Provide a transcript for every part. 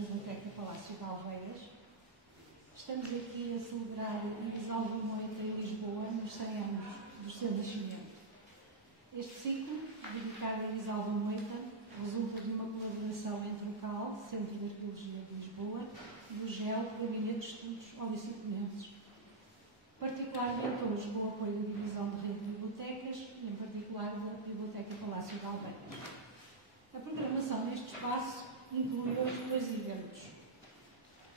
Biblioteca Palácio de Alveias. Estamos aqui a celebrar Irizaldo Moita em Lisboa, nos 100 anos do seu nascimento. Este ciclo, dedicado a Irizaldo Moita, resulta de uma colaboração entre o CAL, Centro de Arqueologia de Lisboa, e o GEL, Gabinete de Estudos Oliciponenses, particularmente hoje com o apoio da Divisão de Rede de Bibliotecas e, em particular, da Biblioteca Palácio de Alveias. A programação neste espaço inclui hoje 2 eventos.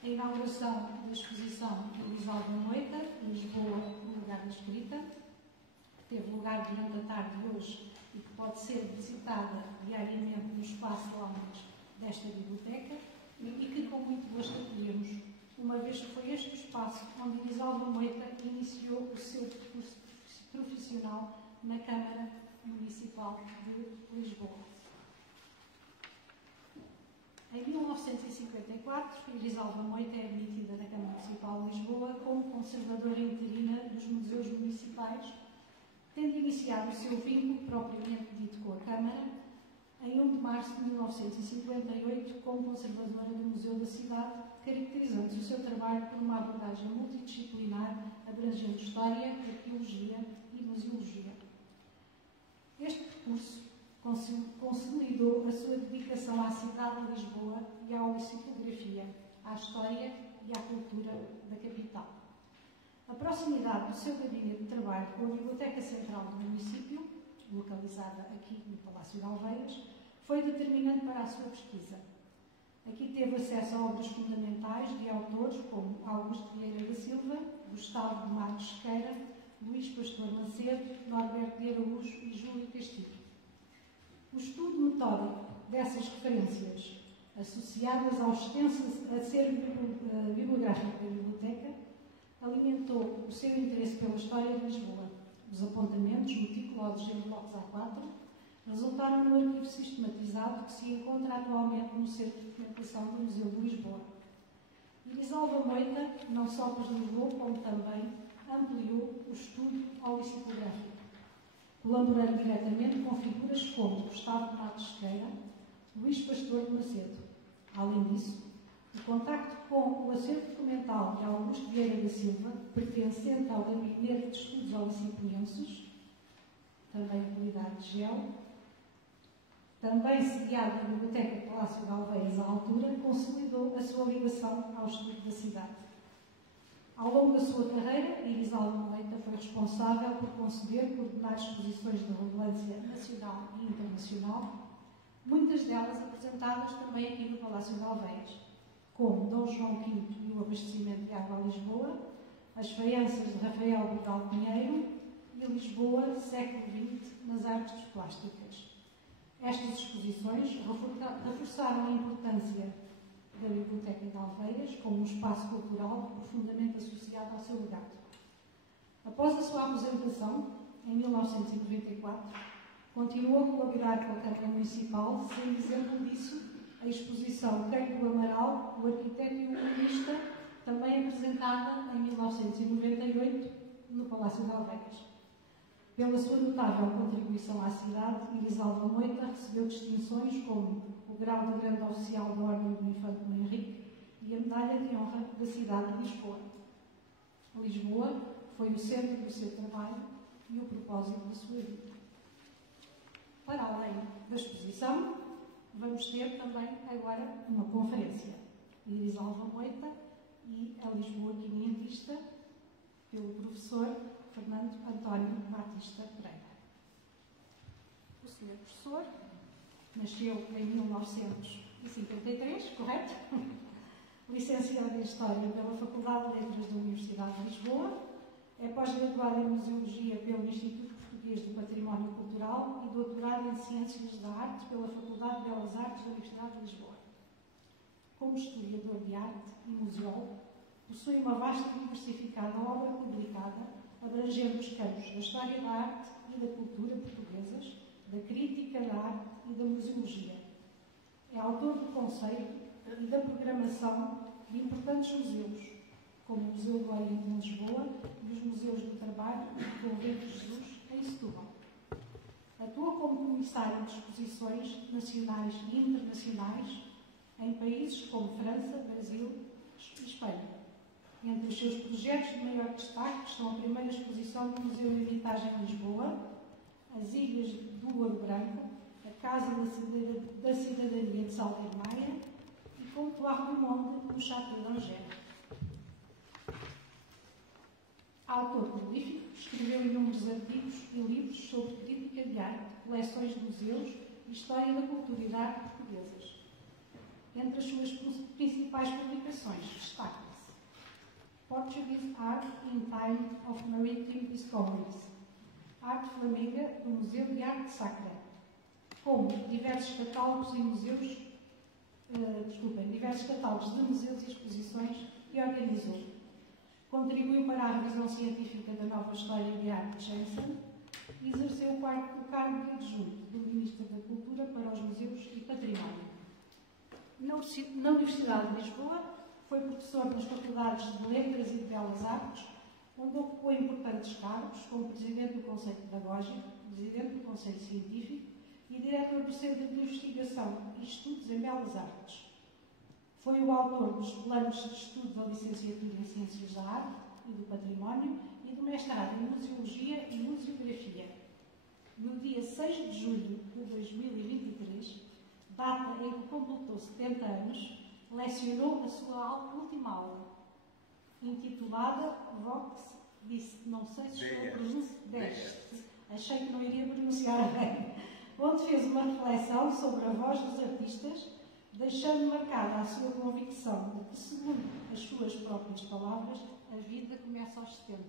A inauguração da exposição Irizaldo Moita, Lisboa, o lugar da escrita, que teve lugar durante a tarde de hoje e que pode ser visitada diariamente no espaço lounge desta biblioteca e que com muito gosto acolhemos, uma vez que foi este o espaço onde Irizaldo Moita iniciou o seu percurso profissional na Câmara Municipal de Lisboa. Em 1954, Irizaldo Moita é admitida na Câmara Municipal de Lisboa como conservadora interina dos museus municipais, tendo iniciado o seu vínculo propriamente dito com a Câmara em 1 de março de 1958 como conservadora do Museu da Cidade, caracterizando-se o seu trabalho por uma abordagem multidisciplinar abrangendo história, arqueologia e museologia. Este percurso consolidou a sua dedicação à cidade de Lisboa e à olicitografia, à história e à cultura da capital. A proximidade do seu gabinete de trabalho com a Biblioteca Central do município, localizada aqui no Palácio de Alveias, foi determinante para a sua pesquisa. Aqui teve acesso a obras fundamentais de autores como Augusto Vieira da Silva, Gustavo de Matos Sequeira, Luís Pastor Macedo, Norberto de Araújo e Júlio Castilho. O estudo metódico dessas referências, associadas ao extenso acervo bibliográfico da biblioteca, alimentou o seu interesse pela história de Lisboa. Os apontamentos meticulosos em blocos A4 resultaram no arquivo sistematizado que se encontra atualmente no Centro de Documentação do Museu de Lisboa. Irizaldo Moita não só preservou, como também ampliou o estudo olicitográfico, colaborando diretamente com figuras como Gustavo de Matos Sequeira, Luís Pastor de Macedo. Além disso, o contacto com o acervo documental de Augusto Vieira da Silva, pertencente ao Gabinete de Estudos Oliciponenses, também apelidado de GEL, também sediado na Biblioteca Palácio de Alveias à altura, consolidou a sua ligação ao estudo da cidade. Ao longo da sua carreira, Irizaldo Moita foi responsável por conceber e coordenar exposições de relevância nacional e internacional, muitas delas apresentadas também aqui no Palácio de Alveias, como Dom João V e o abastecimento de água a Lisboa, as faianças de Rafael Bordal Pinheiro e Lisboa, século XX, nas artes plásticas. Estas exposições reforçaram a importância da Biblioteca de Alveias como um espaço cultural profundamente associado ao seu legado. Após a sua aposentação, em 1994, continuou a colaborar com a Câmara Municipal, sendo exemplo disso a exposição Queiro do Amaral, o arquiteto e o humanista, também apresentada em 1998 no Palácio de Alveias. Pela sua notável contribuição à cidade, Irizaldo Moita recebeu distinções como o grau de Grande Oficial da Ordem do Infante Dom Henrique e a Medalha de Honra da cidade de Lisboa. Lisboa foi o centro do seu trabalho e o propósito da sua vida. Para além da exposição, vamos ter também agora uma conferência. Irizaldo Moita e a Lisboa Quinhentista, pelo professor Fernando António Batista Pereira. O senhor professor nasceu em 1953, correto? Licenciado em História pela Faculdade de Letras da Universidade de Lisboa, é pós-graduado em Museologia pelo Instituto Português do Património Cultural e doutorado em Ciências da Arte pela Faculdade de Belas Artes da Universidade de Lisboa. Como historiador de arte e museólogo, possui uma vasta e diversificada obra publicada, abrangendo os campos da história da arte e da cultura portuguesas, da crítica da arte e da museologia. É autor do conceito e da programação de importantes museus, como o Museu do Oriente em Lisboa e os Museus do Trabalho e do Convento de Jesus em Setúbal. Atua como comissário de exposições nacionais e internacionais em países como França, Brasil e Espanha. Entre os seus projetos de maior destaque estão a primeira exposição do Museu Hermitage em Lisboa, as Ilhas do Ouro Branco, a Casa da Cidadania de Salgueiro Maia e Comptoir du Monde no Château d'Angers. Autor prolífico, escreveu inúmeros artigos e livros sobre crítica de arte, coleções de museus e história da cultura e da arte portuguesas. Entre as suas principais publicações destaca-se Portuguese Art in Time of Maritime Discoveries, Arte Flamenga do Museu de Arte Sacra, como diversos catálogos de museus e exposições que organizou. Contribuiu para a revisão científica da nova história de arte de Jensen e exerceu o cargo de adjunto do Ministro da Cultura para os Museus e Património. Na Universidade de Lisboa, foi professor nas Faculdades de Letras e de Belas Artes, onde ocupou importantes cargos como Presidente do Conselho Pedagógico, Presidente do Conselho Científico e Diretor do Centro de Investigação e Estudos em Belas Artes. Foi o autor dos planos de estudo da licenciatura em Ciências da Arte e do Património e do mestrado em Museologia e Museografia. No dia 6 de julho de 2023, data em que completou 70 anos, lecionou a sua última aula, intitulada Vox, não sei se estou a pronunciar, achei que não iria pronunciar bem, onde fez uma reflexão sobre a voz dos artistas, deixando marcada a sua convicção de que, segundo as suas próprias palavras, a vida começa aos 70.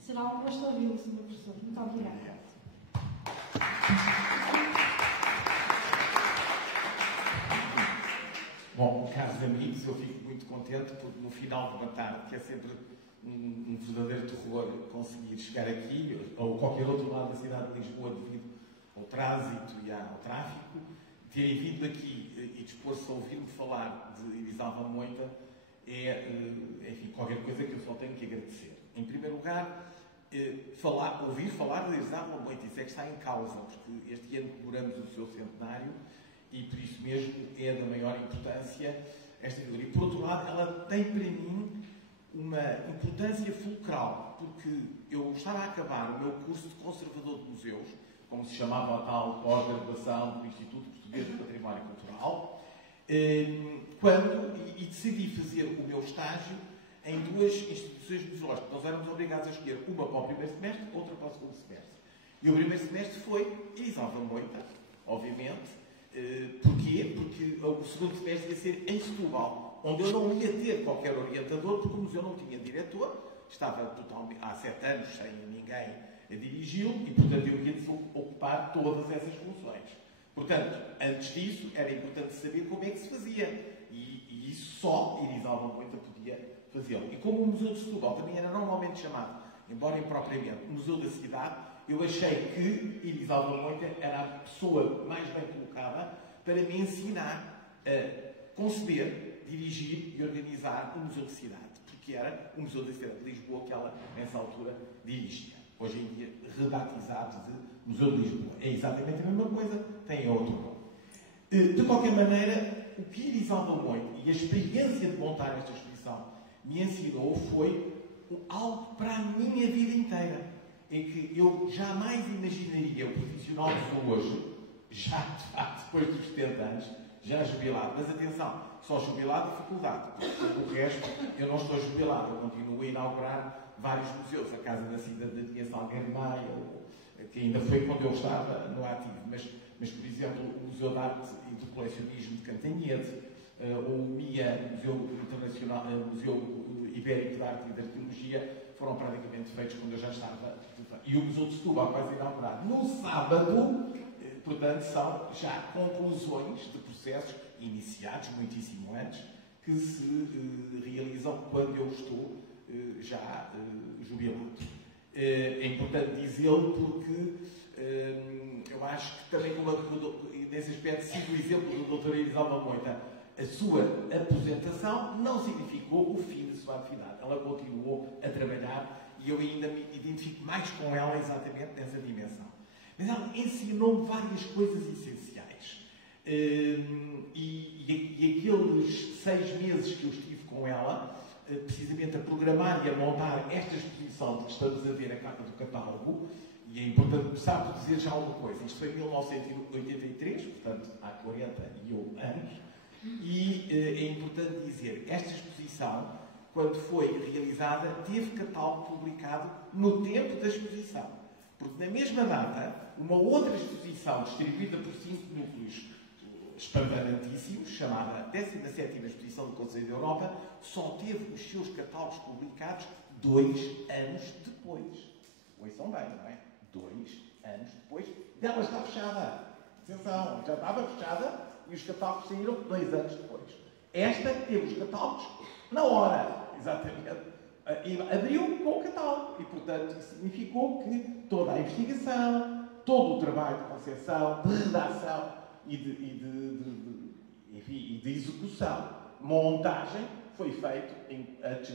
Será um gosto ouvi-lo, Sr. Professor. Muito obrigada. Bom, caros amigos, eu fico muito contente porque no final de uma tarde, que é sempre um verdadeiro terror conseguir chegar aqui, ou qualquer outro lado da cidade de Lisboa, devido ao trânsito e ao tráfico, terem vindo aqui e dispor-se a ouvir-me falar de Elisalva Moita enfim, qualquer coisa que eu só tenho que agradecer. Em primeiro lugar, ouvir falar de Elisalva Moita, isso é que está em causa, porque este ano comemoramos o seu centenário e por isso mesmo é da maior importância esta figura. E por outro lado, ela tem para mim uma importância fulcral, porque eu estava a acabar o meu curso de conservador de museus, como se chamava a tal pós-graduação do Instituto Português do Património Cultural, e decidi fazer o meu estágio em duas instituições museológicas. Nós éramos obrigados a escolher uma para o primeiro semestre, outra para o segundo semestre. E o primeiro semestre foi Elisalva Moita, obviamente. Porquê? Porque o segundo semestre ia ser em Setúbal, onde eu não ia ter qualquer orientador, porque o museu não tinha diretor, estava totalmente, há 7 anos sem ninguém a dirigi-lo e, portanto, eu ia ocupar todas essas funções. Portanto, antes disso, era importante saber como é que se fazia. E isso só Elisalva Moita podia fazê-lo. E como o Museu de Setúbal também era normalmente chamado, embora impropriamente, Museu da Cidade, eu achei que Elisalva Moita era a pessoa mais bem colocada para me ensinar a conceber, dirigir e organizar o Museu da Cidade, porque era o Museu da Cidade de Lisboa que ela, nessa altura, dirigia. Hoje em dia, rebatizado de Museu de Lisboa. É exatamente a mesma coisa, tem outro nome. De qualquer maneira, o que Elisalva Moita e a experiência de montar esta exposição me ensinou foi algo para a minha vida inteira, em que eu jamais imaginaria o profissional que sou hoje, já de facto depois dos 70 anos, já jubilado. Mas atenção, só jubilado é faculdade, porque o resto eu não estou jubilado, eu continuo a inaugurar vários museus, a Casa da Cidadania Salgueiro Maia, que ainda foi quando eu estava no ativo, mas por exemplo, o Museu de Arte e do Colecionismo de Cantanhede, o MIA, Museu Internacional, Museu Ibérico de Arte e de Arqueologia, foram praticamente feitos quando eu já estava. E o Museu de Setúbal vai ser inaugurado no sábado, portanto, são já conclusões de processos iniciados muitíssimo antes, que se realizam quando eu estou já jubilado. É importante dizê-lo porque eu acho que também, nesse aspecto, sigo o exemplo do Dr. Elisalva Moita. A sua aposentação não significou o fim da sua atividade. Ela continuou a trabalhar e eu ainda me identifico mais com ela exatamente nessa dimensão. Mas ela ensinou-me várias coisas essenciais. E aqueles 6 meses que eu estive com ela, precisamente a programar e a montar esta exposição de que estamos a ver a capa do catálogo, e é importante começar por dizer já alguma coisa. Isto foi em 1983, portanto há 41 anos, e é importante dizer, esta exposição, quando foi realizada, teve catálogo publicado no tempo da exposição. Porque na mesma data, uma outra exposição distribuída por 5 núcleos espalvarantíssimos, chamada 17ª Exposição do Conselho da Europa, só teve os seus catálogos publicados 2 anos depois. Ouçam bem, não é? 2 anos depois dela estar fechada. Atenção, já estava fechada e os catálogos saíram 2 anos depois. Esta teve os catálogos na hora, exatamente. E abriu com o catálogo. E, portanto, isso significou que toda a investigação, todo o trabalho de concepção, de redação e de execução, montagem, foi feito antes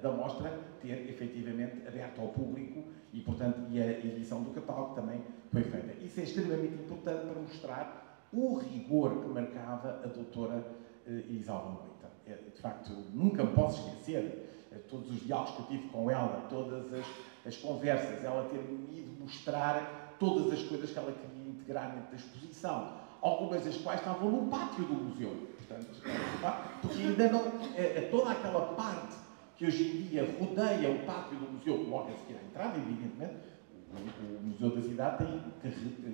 da mostra ter efetivamente aberto ao público e, portanto, a edição do catálogo também foi feita. Isso é extremamente importante para mostrar o rigor que marcava a doutora Isalva Moita. De facto, nunca me posso esquecer todos os diálogos que eu tive com ela, todas as conversas, ela ter-me ido mostrar todas as coisas que ela queria integrar dentro da exposição, algumas das quais estavam no pátio do museu. Portanto, porque ainda não... toda aquela parte que hoje em dia rodeia o pátio do museu, que logo a seguir à entrada, evidentemente, o Museu da Cidade tem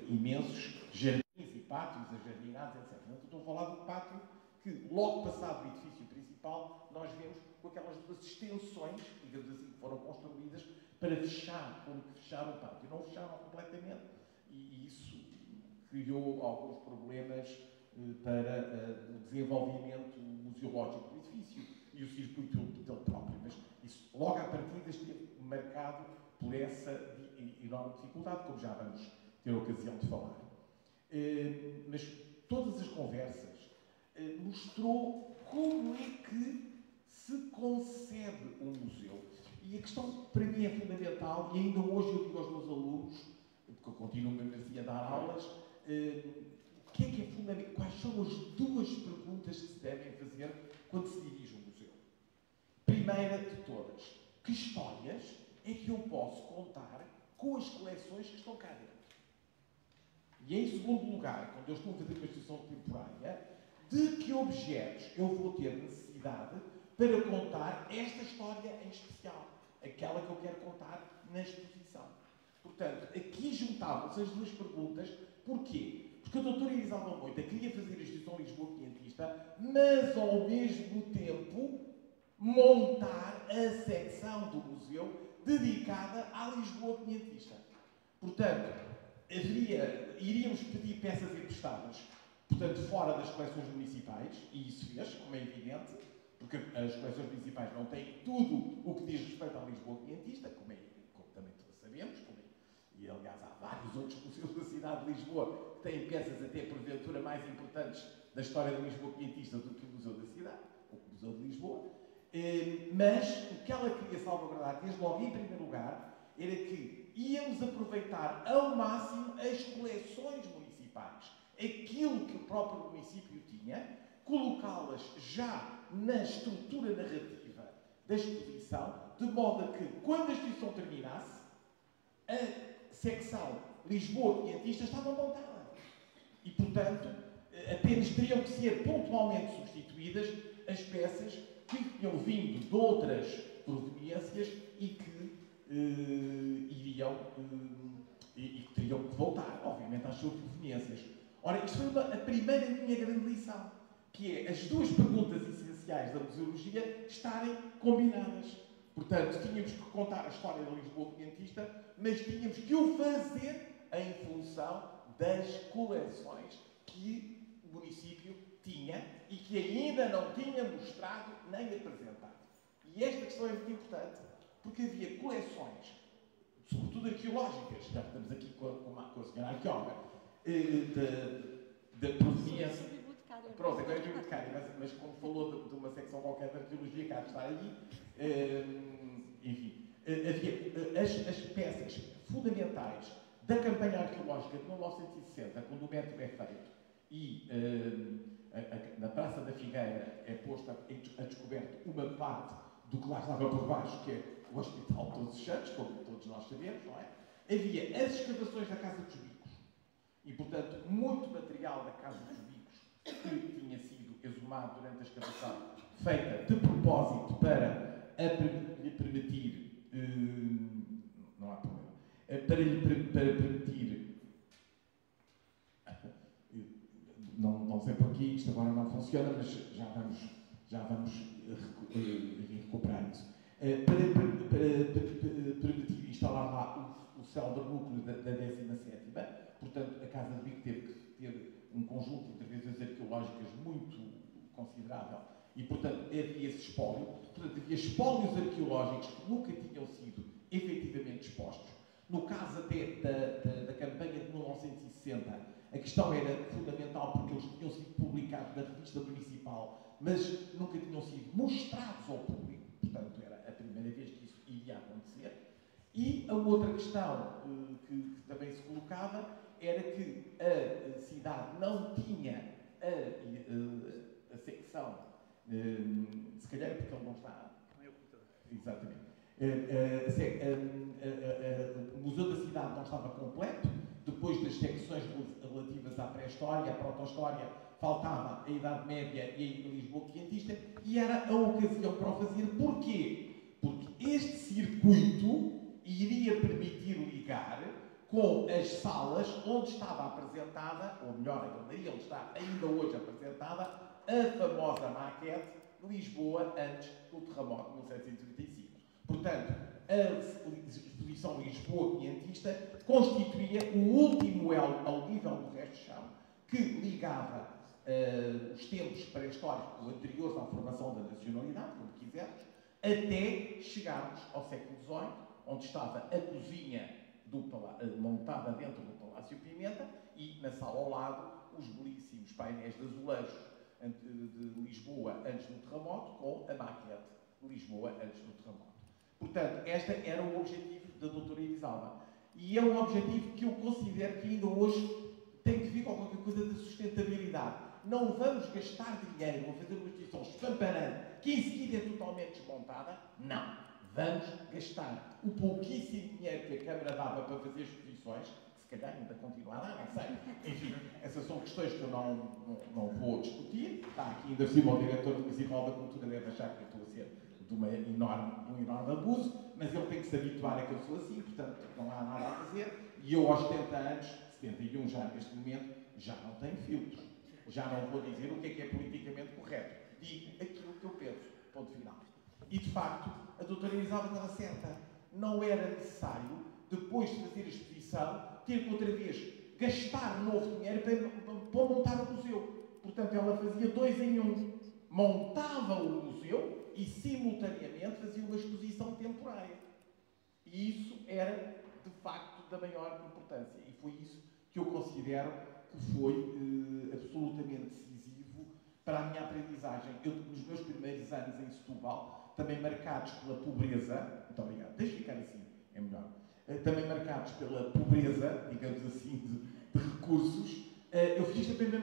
imensos jardins e pátios ajardinados, etc. Mas eu estou a falar do pátio que, logo passado do edifício principal, nós vemos com aquelas duas extensões, digamos assim, que foram construídas para fechar, como que fecharam o pátio. Não fecharam completamente. E isso criou alguns problemas para o desenvolvimento museológico do edifício e o circuito dele próprio. Mas isso, logo à partida, esteve marcado por essa enorme dificuldade, como já vamos ter a ocasião de falar. Mas todas as conversas mostrou como é que se concebe um museu. E a questão, para mim, é fundamental, e ainda hoje eu digo aos meus alunos, porque eu continuo mesmo assim a dar aulas, o que é fundamental? Quais são as 2 perguntas que se devem fazer quando se dirige um museu? Primeira de todas, que histórias é que eu posso contar com as coleções que estão cá dentro? E em segundo lugar, quando eu estou a fazer uma exposição temporária, de que objetos eu vou ter necessidade para contar esta história em especial, aquela que eu quero contar na exposição. Portanto, aqui juntavam-se as 2 perguntas. Porquê? Porque a doutora Isalva Moita queria fazer a exposição Lisboa Quinhentista, mas ao mesmo tempo montar a secção do museu dedicada à Lisboa Quinhentista. Portanto, iríamos pedir peças emprestadas, portanto, fora das coleções municipais, e isso fez, como é evidente, porque as coleções municipais não têm tudo o que diz respeito à Lisboa Quinhentista, como também todos sabemos, e aliás há vários outros museus da cidade de Lisboa que têm peças até porventura mais importantes da história da Lisboa Quinhentista do que o Museu da Cidade, ou o Museu de Lisboa. Mas o que ela queria salvaguardar, desde logo em primeiro lugar, era que íamos aproveitar ao máximo as coleções municipais, aquilo que o próprio município tinha, colocá-las já na estrutura narrativa da exposição, de modo a que, quando a exposição terminasse, a secção Lisboa Quinhentista estava montada. E, portanto, apenas teriam que ser pontualmente substituídas as peças que tinham vindo de outras proveniências e que iriam e que teriam que voltar, obviamente, às suas proveniências. Ora, isto foi a primeira minha grande lição, que é as 2 perguntas essenciais da museologia estarem combinadas. Portanto, tínhamos que contar a história da Lisboa Quinhentista, mas tínhamos que o fazer em função das coleções que o município tinha e que ainda não tinha mostrado nem apresentado. E esta questão é muito importante, porque havia coleções, sobretudo arqueológicas, já estamos aqui com a senhora arqueóloga, da proveniência. Pronto, agora é bibliotecária, mas como falou de uma secção qualquer de arqueologia que há de estar aí, enfim, havia as peças fundamentais da campanha arqueológica de 1960, quando o método é feito, e na Praça da Figueira é posta a descoberto uma parte do que lá estava por baixo, que é o Hospital de Todos os Santos, como todos nós sabemos, não é? Havia as escavações da Casa dos Bicos e, portanto, muito material da Casa dos Bicos que tinha sido exumado durante a escavação, feita de propósito para lhe permitir, não há problema, para permitir, não sei porquê isto agora não funciona, mas já vamos recuperar isso, para permitir instalar lá o célebre núcleo da 17ª, portanto a Casa de Bico teve que ter um conjunto de intervenções arqueológicas muito considerável e, portanto, havia esse espólio. Portanto, havia espólios arqueológicos que nunca tinham sido efetivamente expostos. No caso até da campanha de 1960, a questão era fundamental porque eles tinham sido publicados na revista municipal, mas nunca tinham sido mostrados ao público. Portanto, era a primeira vez que isso iria acontecer. E a outra questão que também se colocava era que a cidade não tinha a secção, se calhar é porque ele não está... Não é o computador. Exatamente. O Museu da Cidade não estava completo, depois das secções relativas à pré-história, à proto-história, faltava a Idade Média e a Lisboa quinhentista, e era a ocasião para o fazer. Porquê? Porque este circuito iria permitir ligar com as salas onde estava apresentada, ou melhor, a galeria onde está ainda hoje apresentada, a famosa maquete de Lisboa antes do terremoto de 1735. Portanto, a exposição Lisboa quinhentista constituía o último elo ao nível do resto de chão que ligava os tempos pré-históricos anteriores à formação da nacionalidade, como quisermos, até chegarmos ao século XVIII, onde estava a cozinha montada dentro do Palácio Pimenta e, na sala ao lado, os belíssimos painéis de azulejos de Lisboa antes do terremoto, com a maquete de Lisboa antes do terremoto. Portanto, este era o objetivo da doutora Elisalva. E é um objetivo que eu considero que ainda hoje tem que vir com qualquer coisa de sustentabilidade. Não vamos gastar dinheiro, vamos fazer uma exposição espamparante, que em seguida é totalmente desmontada. Não. Vamos gastar o pouquíssimo dinheiro que a Câmara dava para fazer exposições, que se calhar ainda continua a dar, não sei. Enfim, essas são questões que eu não vou discutir. Está aqui ainda por cima o diretor municipal da Cultura, deve achar que eu estou a ser de um enorme abuso, mas ele tem que se habituar a que eu sou assim, portanto não há nada a fazer. E eu aos 70 anos, 71 já neste momento, já não tenho filtros. Já não vou dizer o que é politicamente correto. Digo aquilo que eu penso. Ponto final. E, de facto, a doutora Elisalva estava certa. Não era necessário, depois de fazer a exposição, ter que outra vez gastar novo dinheiro para montar o museu. Portanto, ela fazia 2 em 1. Montava o museu e, simultaneamente, fazia uma exposição temporária. E isso era, de facto, da maior importância. E foi isso que eu considero que foi absolutamente decisivo para a minha aprendizagem. Eu, nos meus primeiros anos em Setúbal, também marcados pela pobreza, muito obrigado, deixe ficar assim, é melhor, também marcados pela pobreza, digamos assim, de recursos, eu fiz também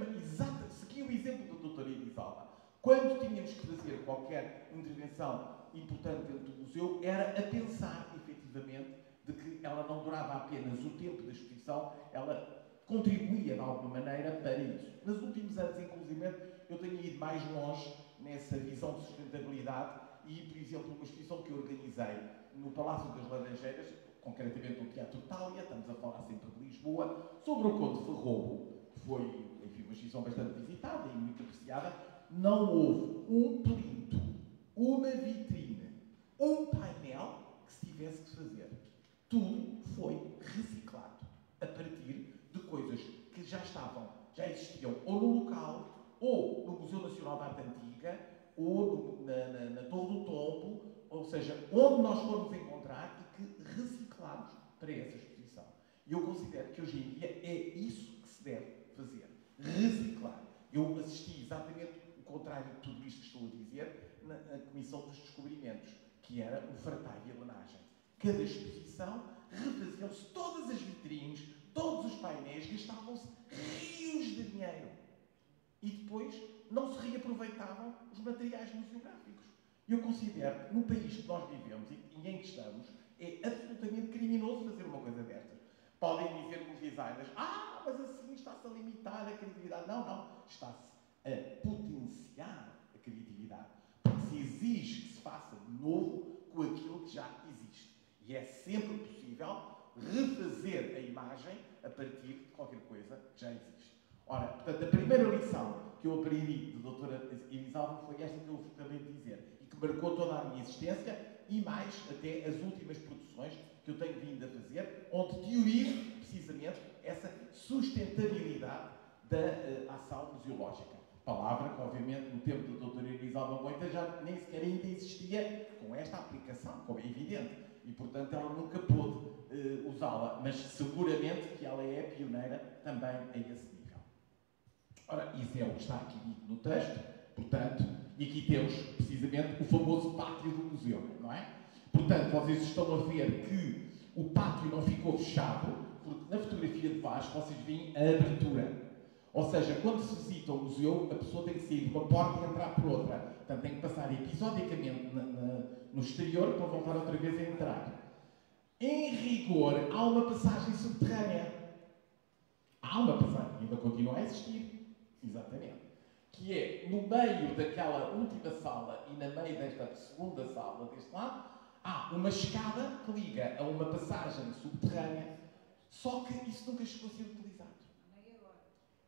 segui o exemplo da doutora Elisalva. Quando tínhamos que fazer qualquer intervenção importante dentro do museu, era a pensar, efetivamente, de que ela não durava apenas o tempo da exposição, ela contribuía de alguma maneira para isso. Nos últimos anos, inclusive, eu tenho ido mais longe nessa visão de sustentabilidade e, por exemplo, uma exposição que eu organizei no Palácio das Laranjeiras, concretamente no Teatro Itália, estamos a falar sempre de Lisboa, sobre o Conde Ferrobo, que foi, enfim, uma exposição bastante visitada e muito apreciada. Não houve um plinto, uma vitrine, um painel que se tivesse que fazer. Tudo foi reciclado a partir de coisas que já existiam ou no local, ou no Museu Nacional de Arte Antiga, ou na Torre do Tombo, ou seja, onde nós formos encontrar e que reciclamos para essa exposição. E eu considero que hoje em dia é isso que se deve fazer. Reciclar. Eu assisti exatamente o contrário de tudo isto que estou a dizer na Comissão dos Descobrimentos, que era o fartai e a homenagem. Cada exposição refaziam-se todas as vitrines, todos os painéis, gastavam-se rios de dinheiro. aproveitavam os materiais museográficos. E eu considero que no país que nós vivemos e em que estamos, é absolutamente criminoso fazer uma coisa destas. Podem dizer que os designers, mas assim está-se a limitar a criatividade. Não, não. Está-se a potenciar a criatividade. Porque se exige que se faça de novo com aquilo que já existe. E é sempre possível refazer a imagem a partir de qualquer coisa que já existe. Ora, portanto, a primeira lição que eu aprendi da doutora Elisalva foi esta que eu vos acabei de dizer e que marcou toda a minha existência e mais até as últimas produções que eu tenho vindo a fazer, onde teorizo precisamente essa sustentabilidade da ação museológica. Palavra que, obviamente, no tempo da doutora Elisalva Moita já nem sequer ainda existia com esta aplicação, como é evidente. E, portanto, ela nunca pôde usá-la, mas seguramente que ela é pioneira também a esse nível. Ora, isso é o que está aqui dito no texto, portanto, e aqui temos precisamente o famoso pátio do museu, não é? Portanto, vocês estão a ver que o pátio não ficou fechado, porque na fotografia de baixo vocês veem a abertura. Ou seja, quando se visita o museu, a pessoa tem que sair de uma porta e entrar por outra. Portanto, tem que passar episodicamente no exterior para voltar outra vez a entrar. Em rigor, há uma passagem subterrânea. Há uma passagem, ainda continua a existir. Exatamente. Que é, no meio daquela última sala e na meio desta segunda sala, deste lado, há uma escada que liga a uma passagem subterrânea, só que isso nunca chegou a ser utilizado.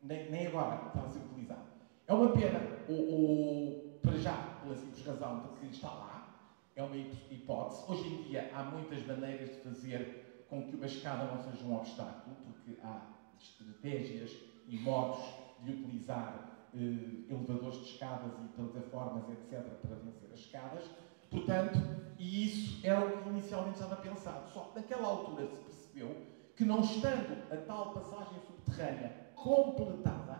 Nem agora está a ser utilizado. É uma pena, ou para já, pela simples razão de que está lá, é uma hipótese. Hoje em dia há muitas maneiras de fazer com que uma escada não seja um obstáculo, porque há estratégias e modos de utilizar elevadores de escadas e plataformas, etc., para vencer as escadas. Portanto, e isso era o que inicialmente estava pensado. Só que naquela altura se percebeu que, não estando a tal passagem subterrânea completada,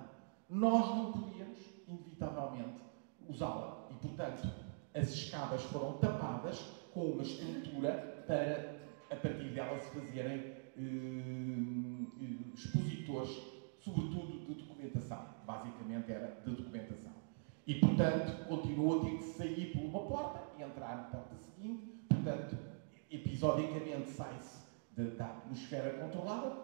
nós não podíamos, inevitavelmente, usá-la. E, portanto, as escadas foram tapadas com uma estrutura para, a partir dela, se fazerem expositores, sobretudo de documentação. Basicamente era de documentação. E, portanto, continua a ter que sair por uma porta e entrar na porta seguinte. Portanto, episodicamente sai-se da atmosfera controlada,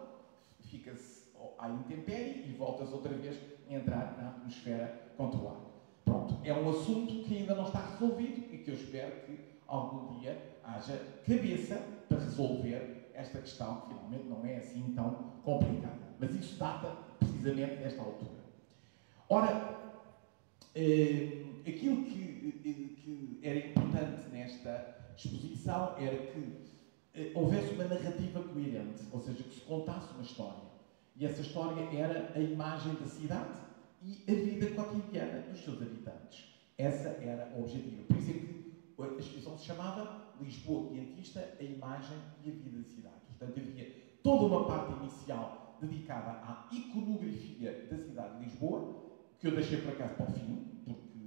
fica-se à intempérie e voltas outra vez a entrar na atmosfera controlada. Pronto, é um assunto que ainda não está resolvido e que eu espero que algum dia haja cabeça para resolver esta questão, que finalmente não é assim tão complicada. Mas isso data precisamente desta altura. Ora, aquilo que era importante nesta exposição era que houvesse uma narrativa coerente, ou seja, que se contasse uma história. E essa história era a imagem da cidade e a vida cotidiana dos seus habitantes. Essa era o objetivo. Por isso é que a exposição se chamava Lisboa Quinhentista, a imagem e a vida da cidade. Portanto, havia toda uma parte inicial dedicada à iconografia da cidade de Lisboa, que eu deixei por acaso para o fim, porque,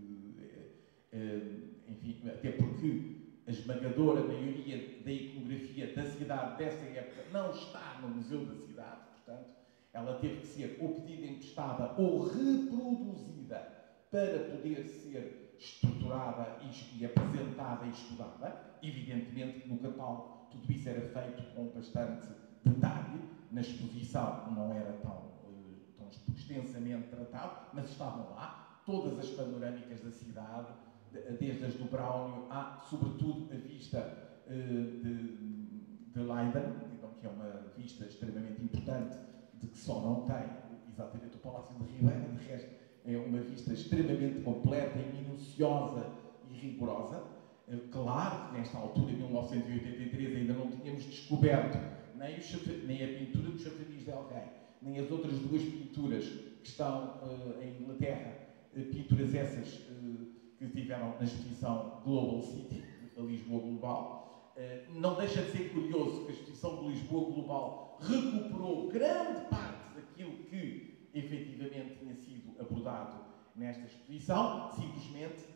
enfim, até porque a esmagadora maioria da iconografia da cidade dessa época não está no Museu da Cidade, portanto, ela teve que ser ou pedida emprestada ou reproduzida para poder ser estruturada e apresentada e estudada. Evidentemente que no catálogo tudo isso era feito com bastante detalhe, na exposição não era tão extensamente tratado, mas estavam lá todas as panorâmicas da cidade, desde as do Braunio a, sobretudo, a vista de Leiden, que é uma vista extremamente importante, de que só não tem exatamente o Palácio de Ribeira, de resto é uma vista extremamente completa e minuciosa e rigorosa. Claro que nesta altura, em 1983, ainda não tínhamos descoberto nem a pintura do chafariz de alguém, nem as outras duas pinturas que estão em Inglaterra, pinturas essas que tiveram na exposição Global City, a Lisboa Global. Não deixa de ser curioso que a exposição de Lisboa Global recuperou grande parte daquilo que efetivamente tinha sido abordado nesta exposição, simplesmente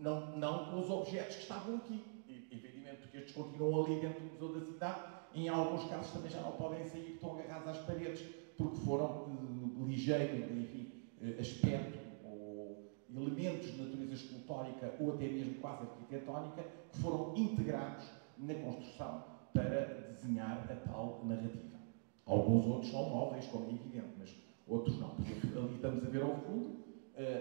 não com os objetos que estavam aqui. Efetivamente, porque estes continuam ali dentro do Museu da Cidade, em alguns casos também já não podem sair, estão agarrados às paredes, porque foram ligeiros, enfim, aspecto ou elementos arquitetónica ou até mesmo quase arquitetónica, que foram integrados na construção para desenhar a tal narrativa. Alguns outros são móveis, como é evidente, mas outros não. Por exemplo, ali estamos a ver ao fundo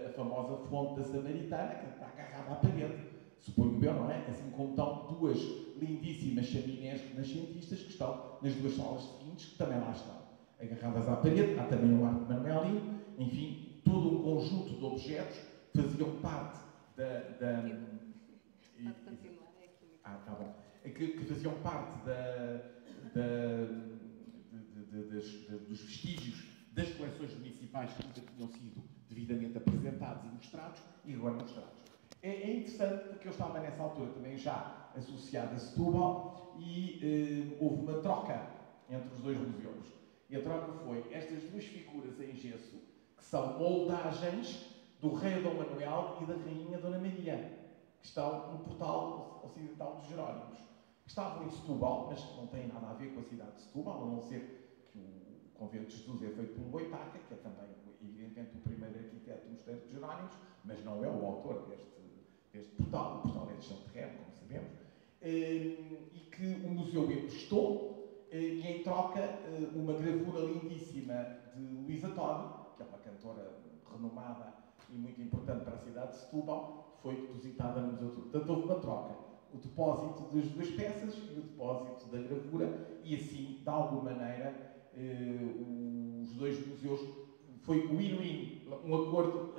a famosa fonte da Samaritana, que está agarrada à parede, suponho eu, não é? Assim como estão duas lindíssimas chaminés renascentistas que estão nas duas salas seguintes, que também lá estão, agarradas à parede. Há também o Arco Manuelino, enfim, todo um conjunto de objetos que faziam parte tá bom. Que faziam parte dos vestígios das coleções municipais que nunca tinham sido devidamente apresentados e mostrados, e agora mostrados. É interessante porque eu estava nessa altura também já associado a Setúbal e houve uma troca entre os dois museus. E a troca foi estas duas figuras em gesso, que são moldagens do rei Dom Manuel e da rainha Dona Maria, que estão no portal ocidental dos Jerónimos. Estavam em Setúbal, mas não têm nada a ver com a cidade de Setúbal, a não ser que o convento de Jesus é feito pelo Boitaca, que é também, evidentemente, o primeiro arquiteto do Mosteiro de Jerónimos, mas não é o autor deste portal. O portal é de chão terreno, como sabemos, e que o museu emprestou, e em troca uma gravura lindíssima de Luísa Todi, que é uma cantora renomada e muito importante para a cidade de Setúbal, foi depositada no museu. Portanto, houve uma troca. O depósito das duas peças e o depósito da gravura, e assim, de alguma maneira, os dois museus foi win-win, um acordo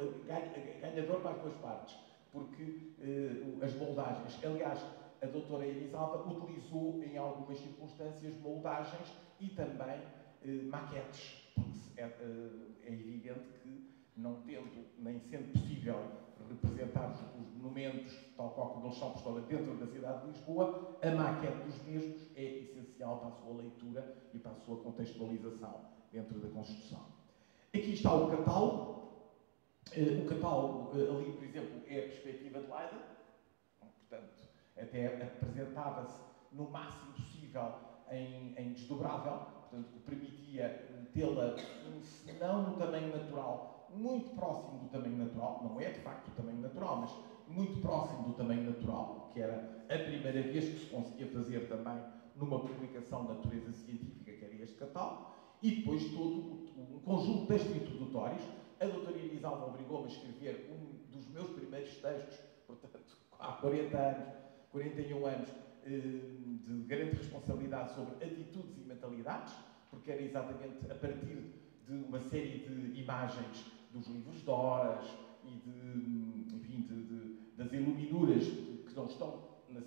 ganhador para as duas partes, porque as moldagens, aliás, a doutora Elisalva utilizou em algumas circunstâncias moldagens e também maquetes, porque é evidente que, não tendo nem sendo possível representar os monumentos tal qual como eles são postos dentro da cidade de Lisboa, a maquete dos mesmos é essencial para a sua leitura e para a sua contextualização dentro da construção. Aqui está o catálogo. O catálogo ali, por exemplo, é a perspectiva de Leiden, portanto, até apresentava-se no máximo possível em desdobrável, portanto, que permitia tê-la, se não no tamanho natural, muito próximo do tamanho natural, não é de facto o tamanho natural, mas muito próximo do tamanho natural, que era a primeira vez que se conseguia fazer também numa publicação de natureza científica, que era este catálogo, e depois todo um conjunto de textos introdutórios. A doutora Elisalva obrigou-me a escrever um dos meus primeiros textos, portanto, há 40 anos, 41 anos, de grande responsabilidade sobre atitudes e mentalidades, porque era exatamente a partir de uma série de imagens dos livros de horas e das iluminuras que não estão no